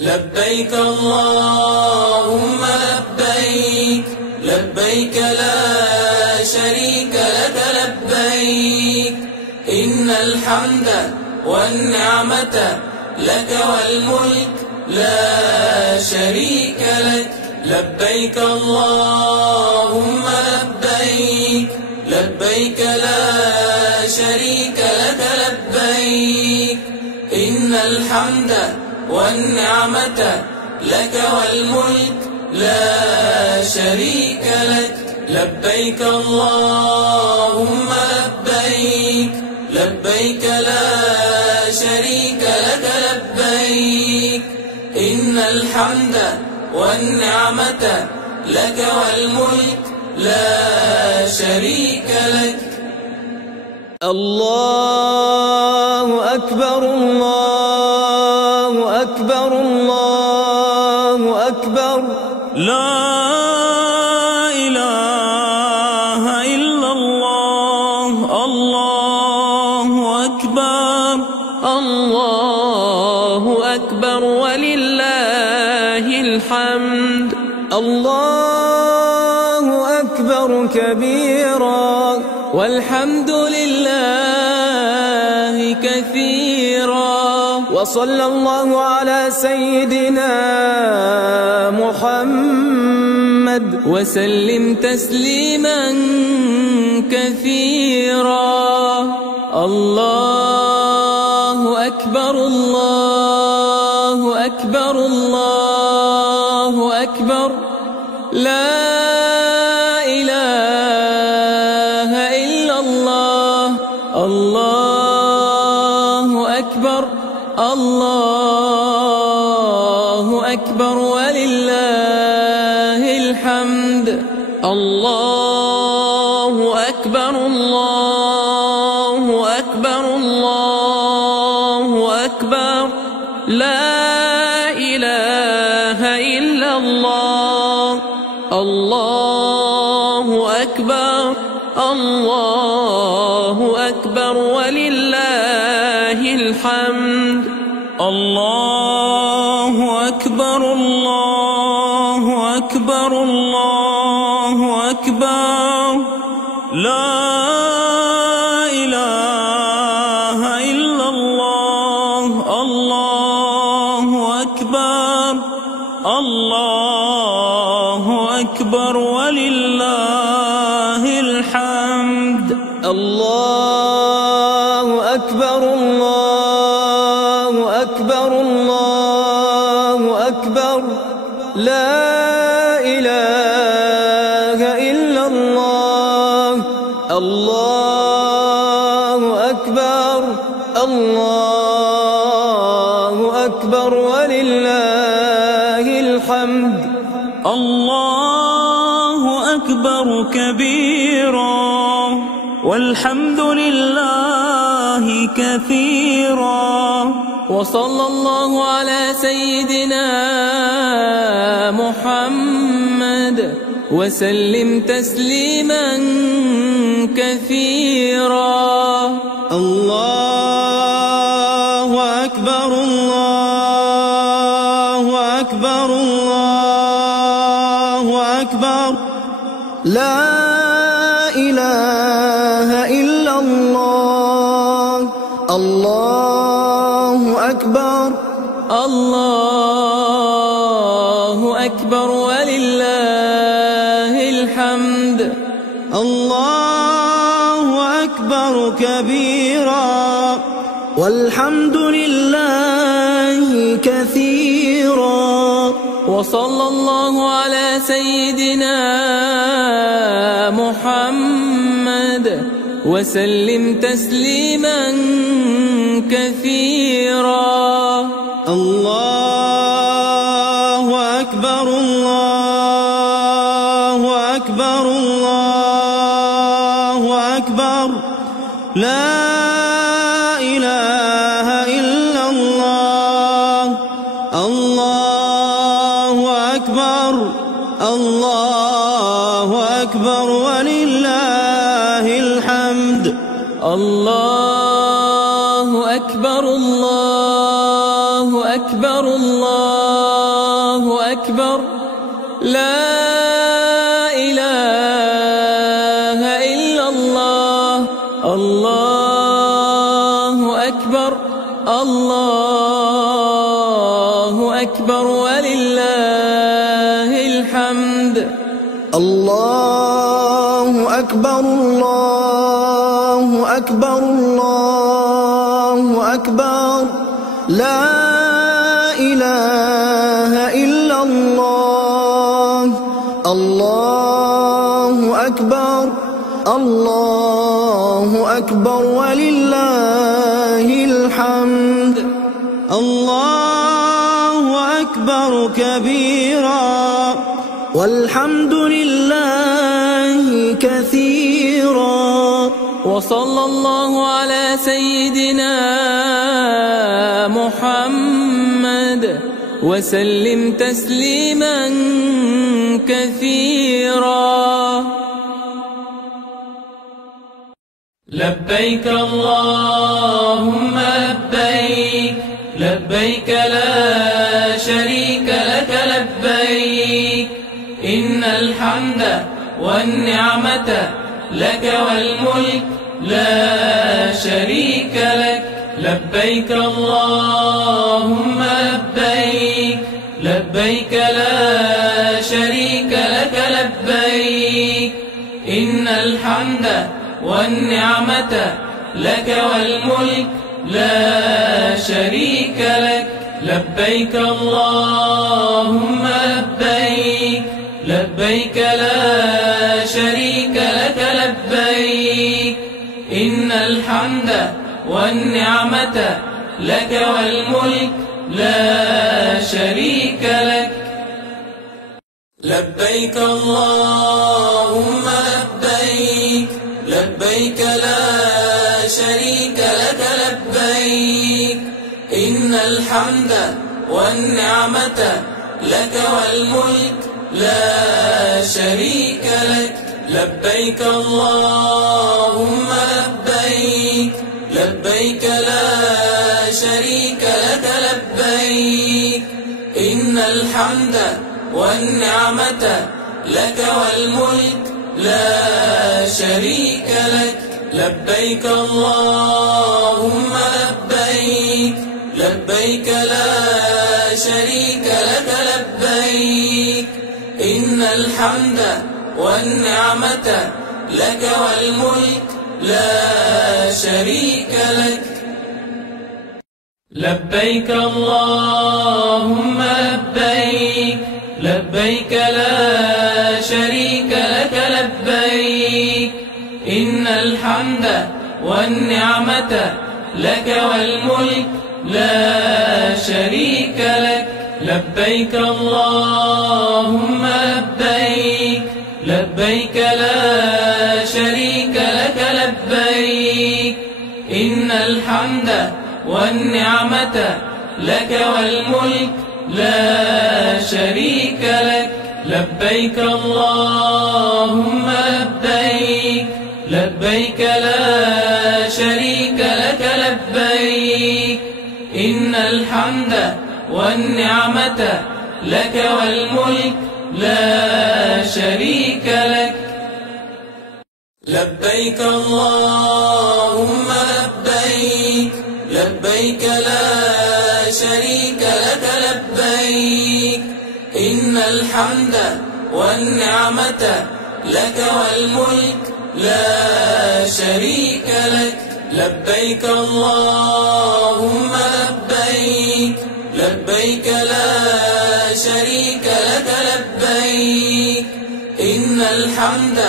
لبيك اللهم لبيك، لبيك لا شريك لك لبيك، إن الحمد والنعمة لك والملك لا شريك لك. لبيك اللهم لبيك، لبيك لا شريك لك لبيك، إن الحمد والنعمة لك والملك لا شريك لك. لبيك اللهم لبيك، لبيك لا شريك لك لبيك، إن الحمد والنعمة لك والملك لا شريك لك. الله أكبر، الله أكبر، الله أكبر، لا إله إلا الله، الله أكبر، الله أكبر ولله الحمد. الله أكبر كبيرا والحمد لله كثيرا، وصلى الله على سيدنا محمد وسلم تسليما كثيرا. الله أكبر، الله أكبر، الله أكبر، لا إله إلا الله. الله أكبر، الله أكبر ولله الحمد. الله أكبر الله أكبر الله أكبر لا إله إلا الله الله أكبر الله أكبر ولله الحمد الله أكبر الله أكبر الله أكبر لا إله إلا الله الله أكبر الله أكبر ولله الحمد الله أكبر الله أكبر الله أكبر لا إله إلا الله الله أكبر الله أكبر ولله الحمد الله أكبر كبيرا والحمد لله كثيرا وصلى الله على سيدنا محمد وسلم تسليما كثيرا الله أكبر الله أكبر الله أكبر لا إله إلا الله الله أكبر الله أكبر ولله الحمد الله أكبر كبيرا والحمد لله كثيرا وصلى الله على سيدنا محمد وسلم تسليما كثيرا الله أكبر الله أكبر الله أكبر لا إله إلا الله الله أكبر الله أكبر ولله الحمد الله أكبر الله أكبر الله أكبر لا إله إلا الله الله أكبر الله أكبر ولله الحمد الله أكبر الله أكبر الله أكبر لا إله إلا الله الله أكبر الله أكبر ولله الحمد الله أكبر كبيرا والحمد لله كثيرا وصلى الله على سيدنا محمد وسلم تسليما كثيرا لبيك اللهم لبيك لبيك لا شريك لك لبيك إن الحمد والنعمة لك والملك لا شريك لك لبيك اللهم لبيك لبيك لا شريك لك لبيك إن الحمد والنعمة لك والملك لا شريك لك لبيك اللهم لبيك لبيك لا شريك لك لبيك إن الحمد والنعمة لك والملك لا شريك لك لبيك اللهم لبيك لبيك لا شريك لك لبيك إن الحمد والنعمة لك والملك لا شريك لك لبيك اللهم لبيك لبيك لا شريك لك لبيك إن الحمد والنعمة لك والملك لا شريك لك لبيك اللهم لبيك لبيك لا شريك لك لبيك إن الحمد والنعمة لك والملك لا شريك لك لبيك اللهم لبيك لبيك لا شريك لك لبيك إن الحمد والنعمة لك والملك لا شريك لك لبيك اللهم لبيك لبيك لا شريك لك لبيك إن الحمد والنعمة لك والملك لا شريك لك لبيك اللهم لبيك لبيك لا شريك لك لبيك إن الحمد والنعمة لك والملك لا شريك لك لبيك اللهم لبيك لبيك لا شريك لك لبيك إن الحمد والنعمة لك والملك لا شريك لك لبيك اللهم لبيك لبيك لا شريك لك لبيك إن الحمد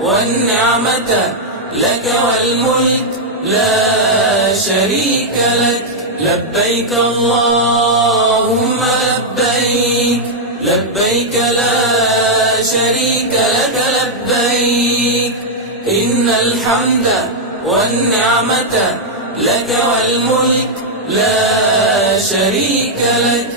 والنعمة لك والملك لا شريك لك لبيك اللهم لبيك لبيك لا شريك لك لبيك إن الحمد والنعمة لك والملك لا شريك لك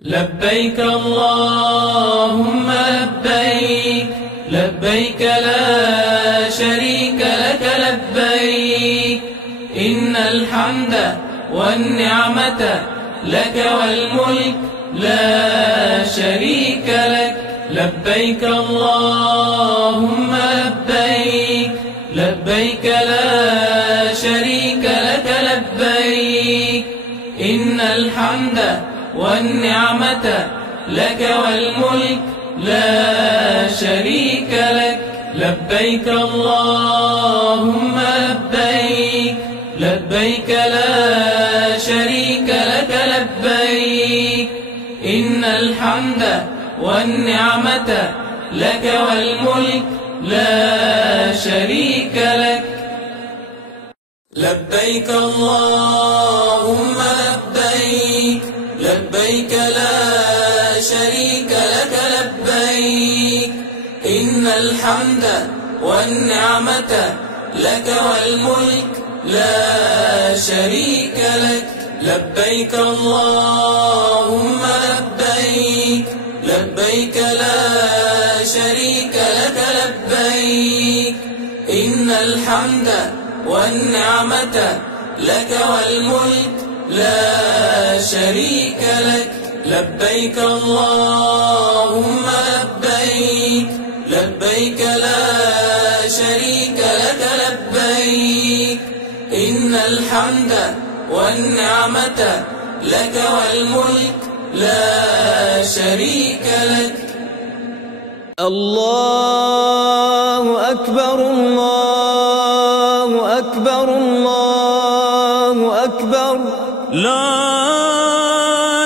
لبيك اللهم لبيك لبيك لا شريك لك لبيك إن الحمد والنعمة لك والملك لا شريك لك لبيك اللهم لبيك لبيك لا شريك لك لبيك إن الحمد والنعمة لك والملك لا شريك لك لبيك اللهم لبيك لبيك لا شريك لك لبيك إن الحمد والنعمة لك والملك لا شريك لك لبيك اللهم لبيك لبيك لا شريك لك لبيك إن الحمد والنعمة لك والملك لا شريك لك لبيك اللهم لبيك لبيك لا شريك لك لبيك إن الحمد والنعمة لك والملك لا شريك لك لبيك اللهم لبيك لبيك لا شريك لك لبيك إن الحمد والنعمة لك والملك لا شريك لك الله أكبر الله أكبر الله أكبر لا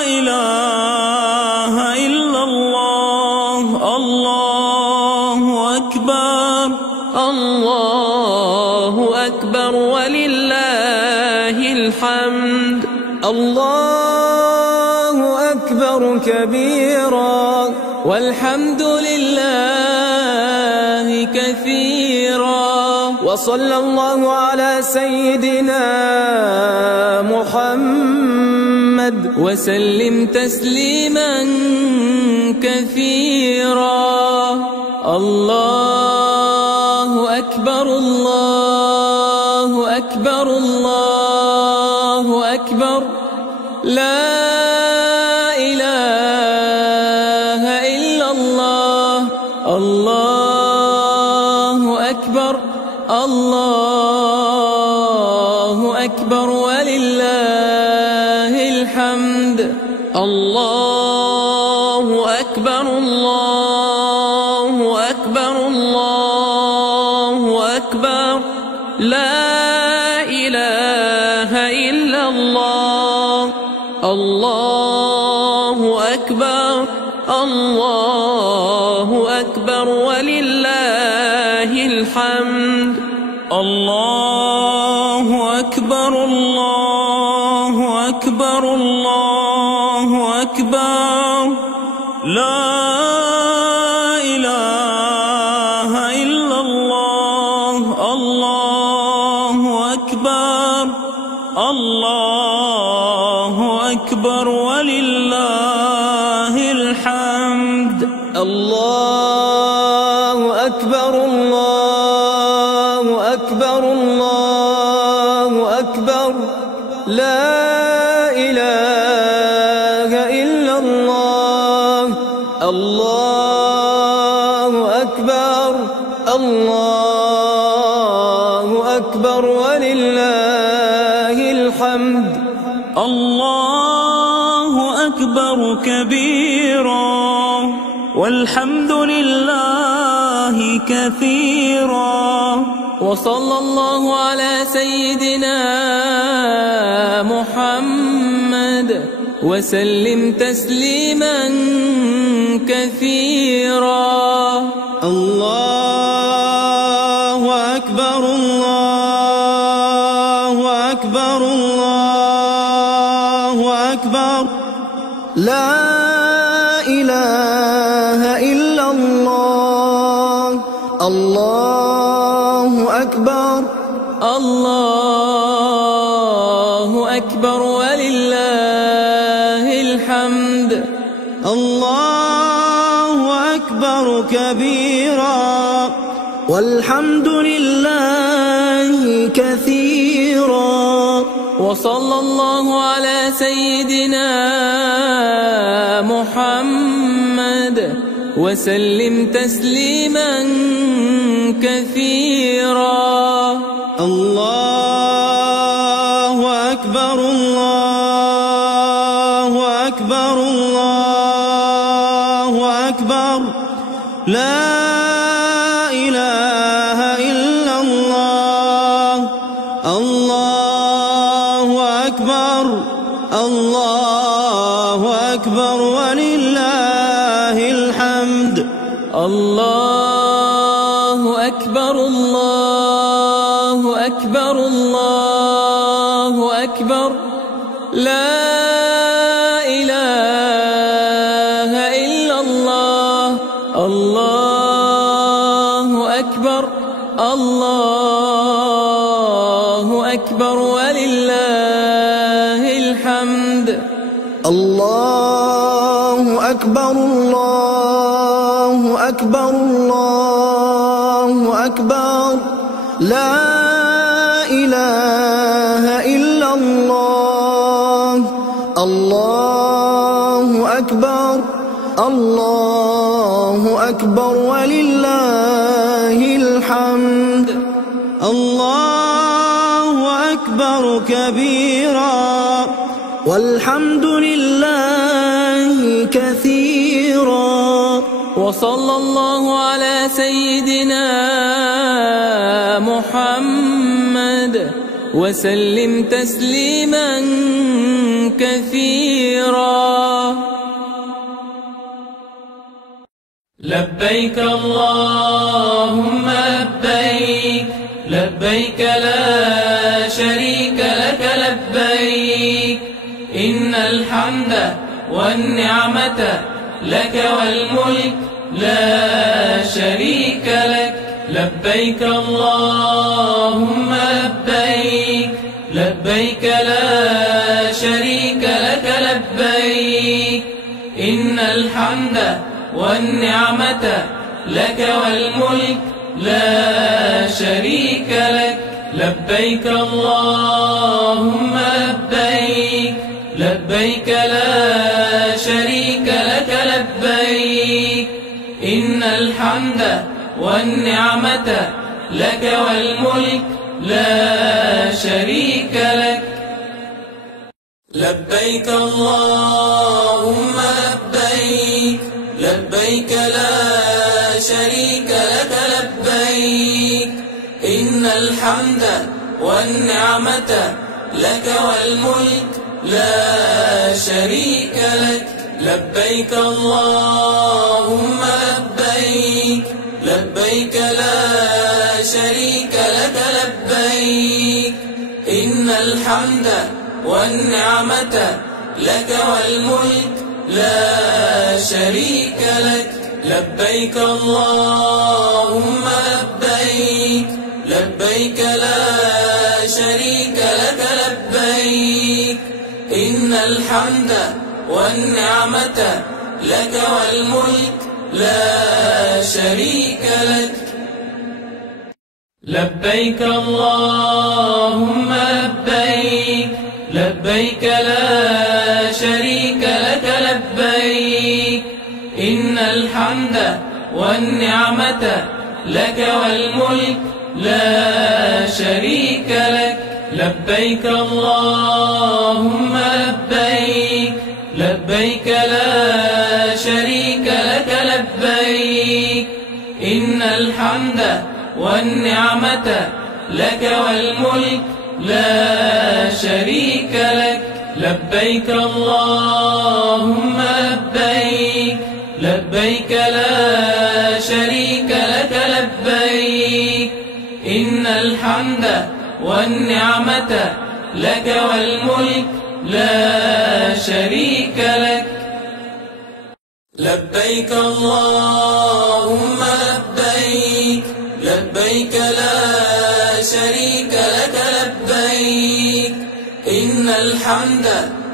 إله إلا الله الله أكبر الله أكبر ولله الحمد الله أكبر كبيرا والحمد لله كثيرا. وصلى الله على سيدنا محمد وسلم تسليما كثيرا. الله أكبر الله أكبر الله أكبر لا إله إلا الله. الله أكبر الله أكبر ولله الحمد. الله أكبر الله أكبر الله أكبر لا إله إلا الله. الله أكبر الله أكبر ولله الحمد. الله أكبر الله أكبر الله أكبر لا إله إلا الله. الله أكبر الله أكبر ولله الحمد. الله أكبر الله أكبر الله أكبر لا إله إلا الله. الله أكبر الله أكبر ولله الحمد. الله أكبر كبيرا والحمد لله كثيرا. وصلى الله على سيدنا محمد وسلم تسليما كثيرا. الله أكبر الله أكبر الله أكبر لا إله إلا الله. الله أكبر الله أكبر ولله الحمد. الله أكبر كبيرا والحمد لله كثيرا. وصلى الله على سيدنا محمد وسلم تسليما كثيرا. الله أكبر الله أكبر الله أكبر لا إله إلا الله. الله أكبر الله أكبر ولله الحمد. الله أكبر الله أكبر الله أكبر لا إله إلا الله. الله أكبر الله أكبر ولله الحمد. الله أكبر الله أكبر الله أكبر لا إله إلا الله. الله أكبر الله أكبر ولله الحمد. الله أكبر كبيرا والحمد لله كثيرا. وصلى الله على سيدنا محمد وسلم تسليما كثيرا. لبيك اللهم لبيك لبيك لا شريك لك لبيك إن الحمد والنعمة لك والملك لا شريك لك. لبيك اللهم لبيك لبيك لا شريك لك لبيك إن الحمد والنعمة لك والملك لا شريك لك لبيك اللهم لبيك لبيك لا شريك لك لبيك إن الحمد والنعمة لك والملك لا شريك لك لبيك اللهم لبيك لبيك لا شريك لك لبيك إن الحمد والنعمة لك والملك لا شريك لك لبيك اللهم لبيك لبيك لا شريك لك لبيك إن الحمد والنعمة لك والملك لا شريك لك لبيك اللهم لبيك لبيك لا شريك لك لبيك إن الحمد والنعمة لك والملك لا شريك لك لبيك اللهم لبيك لبيك لا شريك لك لبيك إن الحمد والنعمة لك والملك لا شريك لك لبيك اللهم لبيك لبيك لا شريك لك لبيك إن الحمد والنعمة لك والملك لا شريك لك لبيك اللهم لبيك لبيك لا شريك لك لبيك إن الحمد والنعمة لك والملك لا شريك لك لبيك اللهم لبيك لبيك لا شريك لك لبيك إن الحمد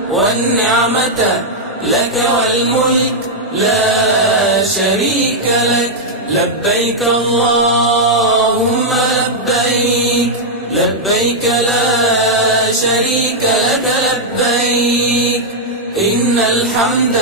والنعمة لك والملك لا شريك لك لبيك اللهم لبيك لبيك لا شريك لك لبيك إن الحمد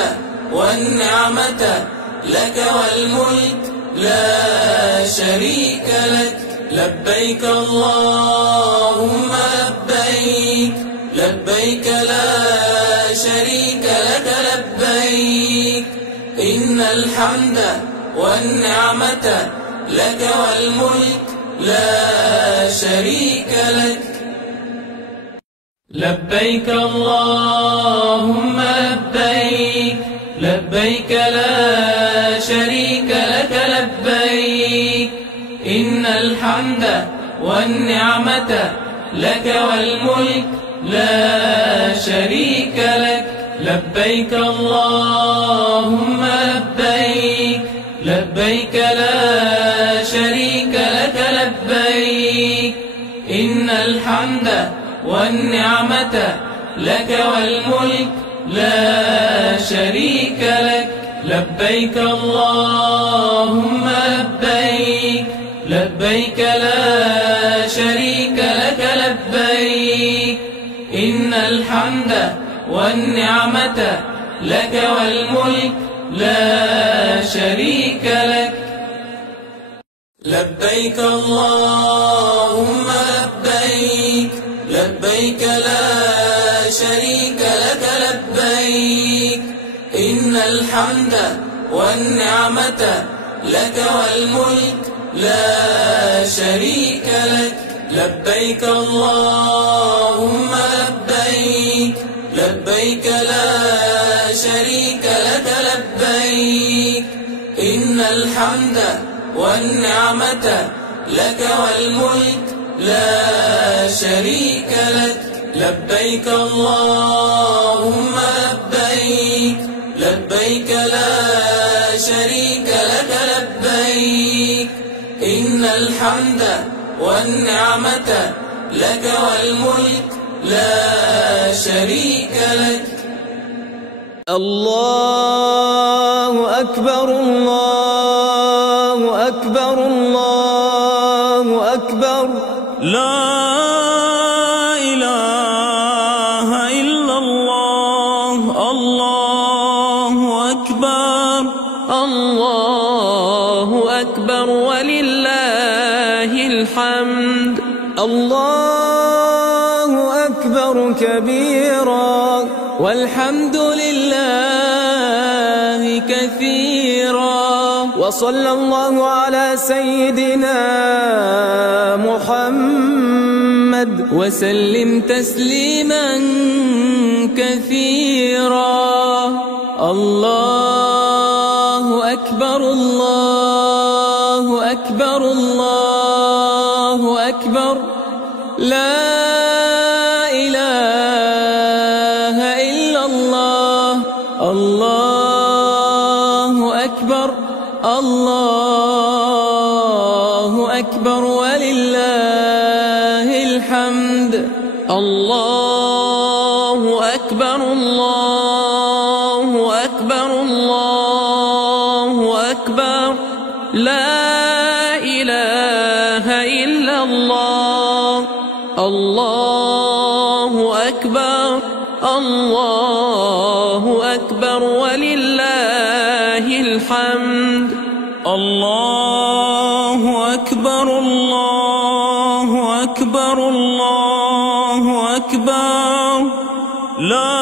والنعمة لك والملك لا شريك لك لبيك اللهم لبيك لبيك لا شريك لك لبيك إن الحمد والنعمة لك والملك لا شريك لك لبيك اللهم لبيك لبيك لا شريك لك لبيك إن الحمد والنعمة لك والملك لا شريك لك لبيك اللهم لبيك لبيك لا شريك لك لبيك إن الحمد والنعمة لك والملك لا شريك لك لبيك اللهم لبيك لبيك لا شريك لك لبيك إن الحمد والنعمة لك والملك لا شريك لك لبيك اللهم لبيك لبيك لا شريك لك لبيك إن الحمد والنعمة لك والملك لا شريك لك لبيك اللهم لبيك لبيك لا شريك لك لبيك إن الحمد والنعمة لك والملك لا شريك لك لبيك اللهم لبيك لبيك لا شريك لك لبيك إن الحمد والنعمة لك والملك لا شريك لك. الله أكبر الله أكبر الله أكبر لا إله إلا الله. الله أكبر الله أكبر ولله الحمد. الله أكبر كبيرا والحمد لله كثيرا، وصلى الله على سيدنا محمد وسلم تسليما كثيرا. الله أكبر الله أكبر الله أكبر لا إله إلا الله. الله أكبر الله أكبر ولله الحمد. الله أكبر الله أكبر الله أكبر لا إله إلا الله. الله أكبر الله أكبر ولله الحمد. الله أكبر الله أكبر الله أكبر لا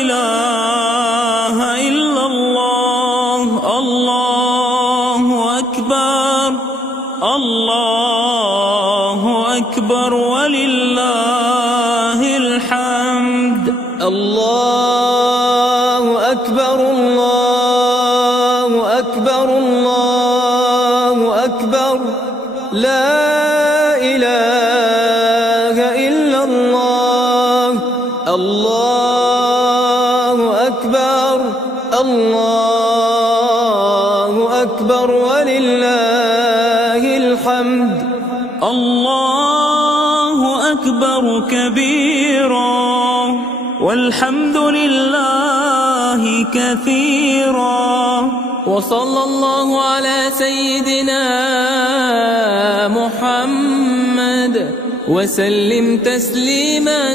إله إلا الله. الله أكبر الله أكبر ولله الحمد. الله أكبر الله أكبر الله أكبر لا إله إلا الله. الله أكبر الله أكبر ولله الحمد. الله أكبر كبيرا والحمد لله كثيرا، وصلى الله على سيدنا محمد وسلم تسليما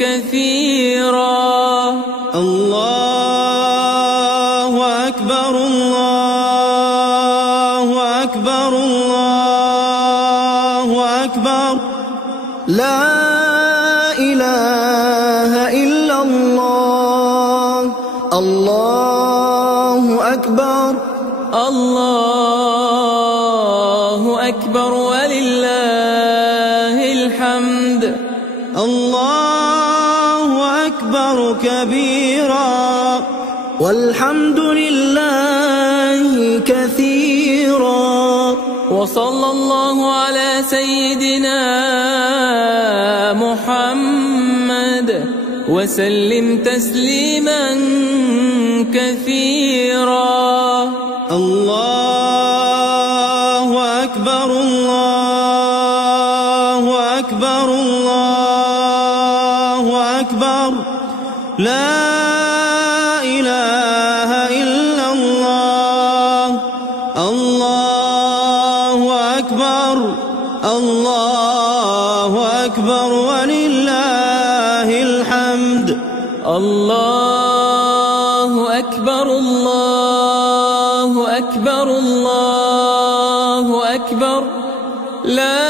كثيرا. الله أكبر الله أكبر الله أكبر لا إله إلا الله. الله أكبر الله أكبر ولله الحمد. الله أكبر كبيرا والحمد لله كثيرا، وصلى الله على سيدنا محمد وسلم تسليما كثيرا. الله أكبر الله أكبر الله أكبر لا إله إلا الله. الله أكبر الله أكبر ولله الحمد. الله أكبر الله أكبر الله أكبر لا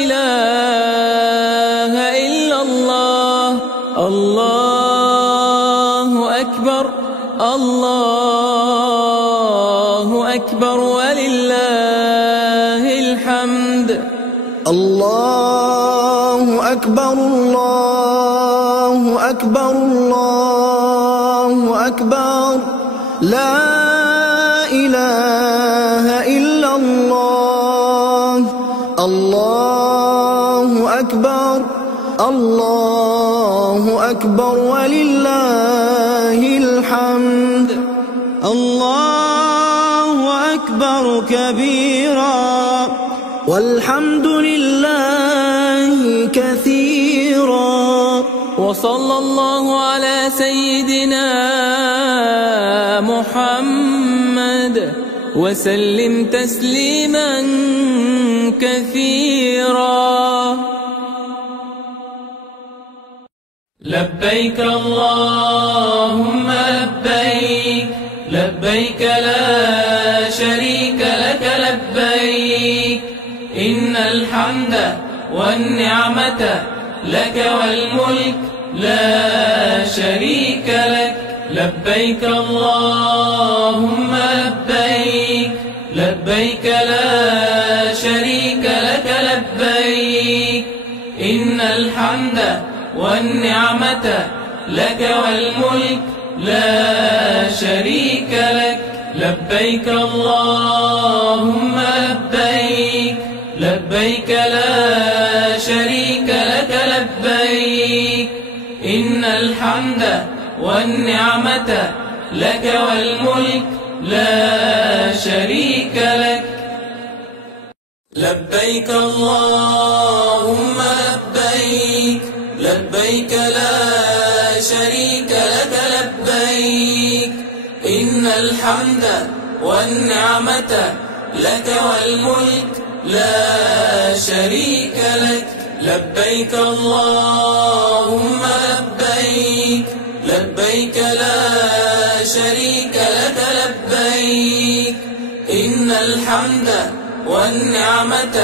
إله إلا الله. الله أكبر الله أكبر ولله الحمد. الله أكبر الله أكبر الله أكبر لا إله إلا الله. الله أكبر الله أكبر ولله الحمد. الله أكبر كبيرا والحمد لله كثيرا. وصلى الله على سيدنا محمد وسلم تسليما كثيرا. لبيك اللهم لبيك، لبيك لا شريك لك لبيك، إن الحمد والنعمة لك والملك لا شريك لك. لبيك اللهم لبيك، لبيك لا شريك لك لبيك، إن الحمد والنعمة لك والملك لا شريك لك. لبيك اللهم لبيك، لبيك لا شريك لك لبيك، إن الحمد والنعمة لك والملك لا شريك لك. لبيك اللهم لبيك، لبيك لا شريك لك لبيك، إن الحمد والنعمة لك والملك لا شريك لك. لبيك اللهم لبيك، لبيك لا شريك لك لبيك، إن الحمد والنعمة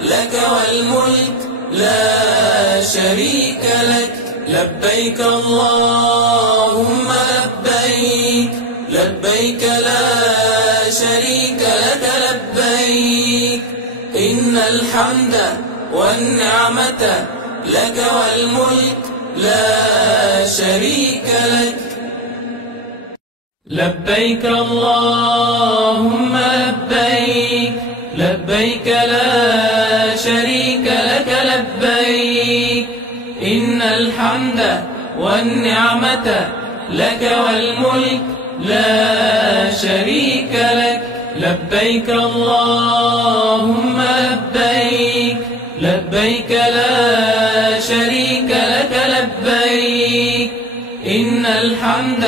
لك والملك لا شريك لك. لبيك اللهم لبيك، لبيك لا شريك لك لبيك، إن الحمد والنعمة لك والملك لا شريك لك. لبيك اللهم لبيك، لبيك لا شريك لك لبيك، إن الحمد والنعمة لك والملك لا شريك لك. لبيك اللهم لبيك، لبيك لا شريك لك لبيك، إن الحمد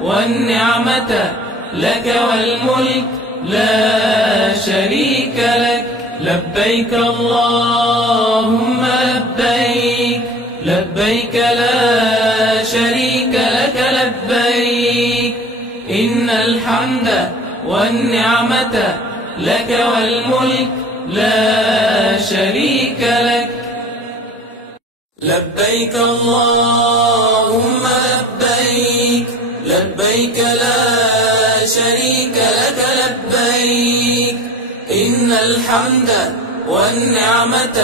والنعمة لك والملك لا شريك لك. لبيك اللهم لبيك، لبيك لا شريك لك لبيك، إن الحمد والنعمة لك والملك لا شريك لك. لبيك اللهم لبيك، لبيك لا شريك لك لبيك، إن الحمد والنعمة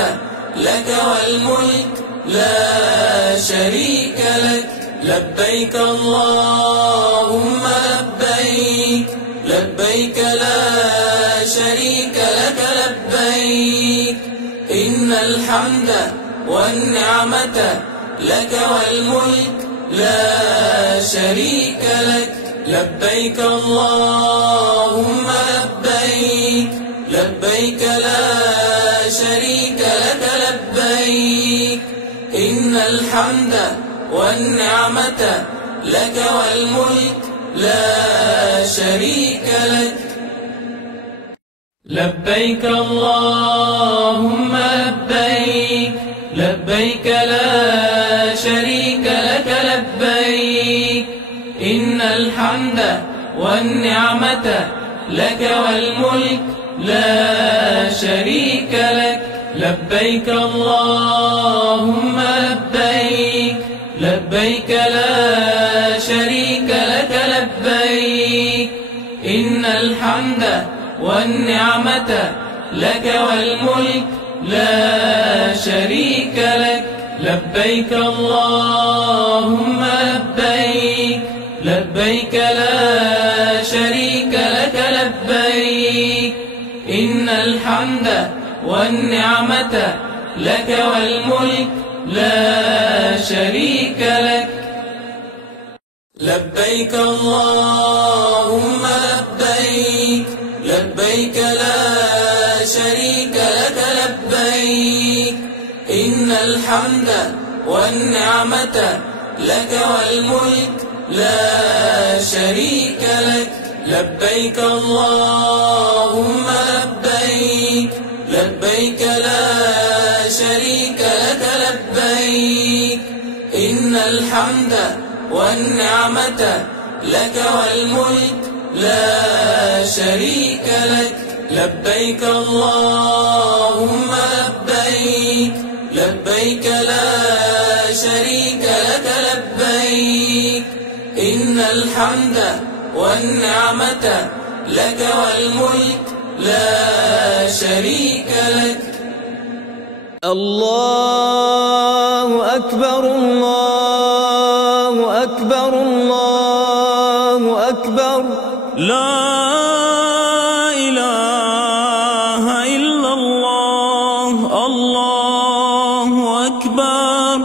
لك والملك لا شريك لك. لبيك اللهم لبيك، لبيك لا شريك لك لبيك، إن الحمد والنعمة لك والملك لا شريك لك. لبيك اللهم لبيك، لبيك لا شريك لك لبيك، إن الحمد والنعمة لك والملك لا شريك لك. لبيك اللهم لبيك، لبيك لا شريك لك لبيك، إن الحمد والنعمة لك والملك لا شريك لك. لبيك اللهم لبيك، لبيك لا شريك لك لبيك، إن الحمد والنعمة لك والملك لا شريك لك. لبيك اللهم لبيك، لبيك لا شريك لك لبيك، إن الحمد والنعمة لك والملك لا شريك لك. لبيك اللهم لبيك، لبيك لا شريك لك لبيك إن الحمد والنعمة لك والملك لا شريك لك لبيك اللهم لبيك لبيك لا شريك لك لبيك إن الحمد والنعمة لك والملك لا شريك لك لبيك اللهم لبيك لبيك لا شريك لك لبيك إن الحمد والنعمة لك والملك لا شريك لك الله أكبر الله أكبر الله أكبر لا إله إلا الله الله أكبر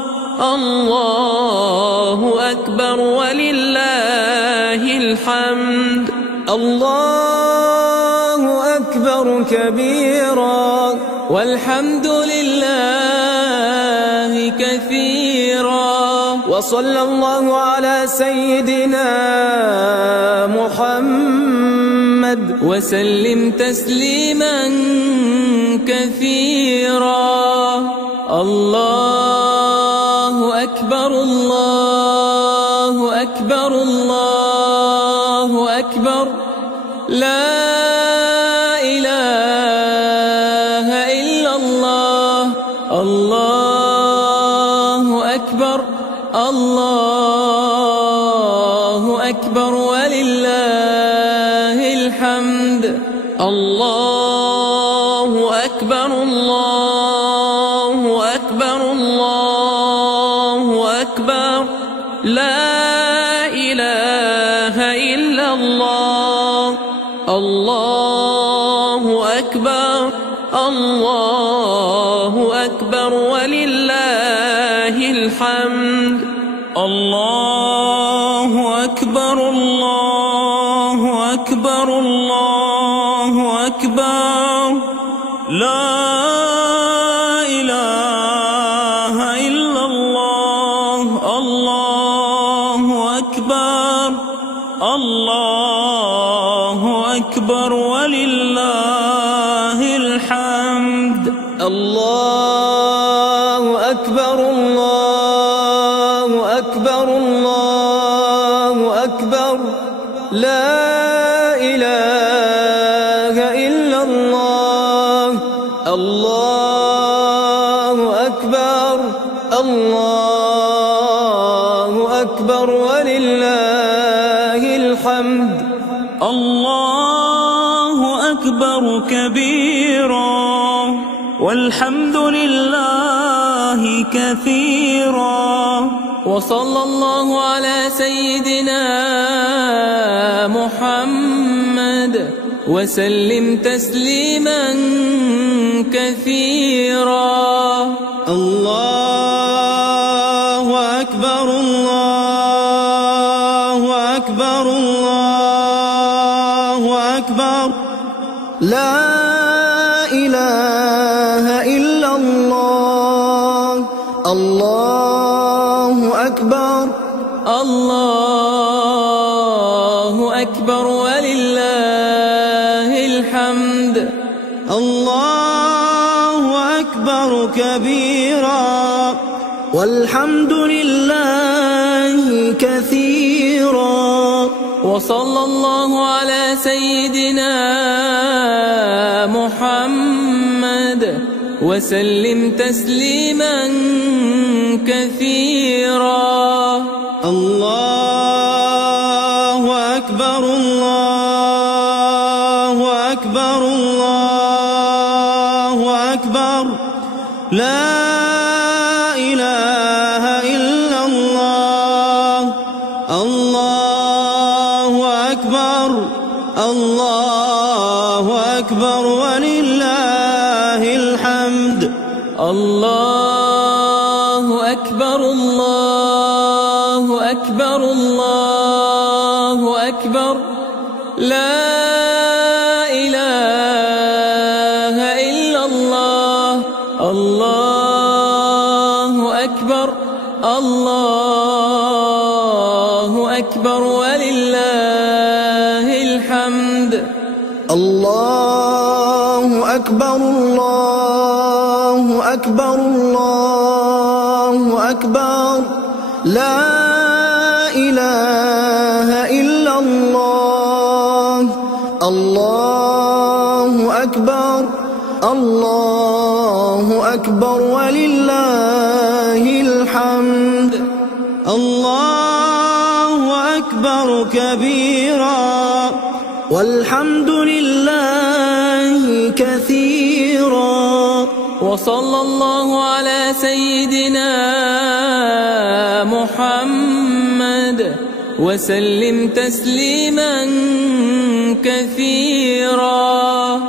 الله أكبر ولله الحمد الله أكبر كبيرا والحمد لله كثيرا وصلى الله على سيدنا محمد وسلم تسليما كثيرا الله أكبر الله أكبر الله أكبر لا إله إلا الله الله أكبر الله أكبر ولله الحمد الله أكبر الله أكبر الله أكبر لا إله إلا الله الله أكبر الله أكبر ولله الحمد الله أكبر الله أكبر الله أكبر لا إله إلا الله الله أكبر الله أكبر ولله الحمد الله أكبر الله أكبر الله أكبر لا إله إلا الله الله أكبر الله أكبر ولله الحمد الله أكبر كبيرا والحمد لله كثيرا وصلى الله على سيدنا محمد وسلم تسليما كثيرا الله أكبر الله أكبر الله أكبر لا إله إلا الله الله أكبر الله أكبر ولله الحمد الله أكبر كبيرا والحمد لله كثيرا وصلى الله على سيدنا محمد وسلم تسليما كثيرا الله أكبر الله أكبر الله أكبر لا إله إلا الله الله أكبر الله أكبر ولله الحمد الله أكبر الله أكبر الله أكبر لا إله الله أكبر الله أكبر ولله الحمد. الله أكبر الله أكبر الله أكبر لا إله إلا الله. الله أكبر الله أكبر ولله الحمد. الله أكبر كبيرا والحمد لله كثيرا وصلى الله على سيدنا محمد وسلم تسليما كثيرا.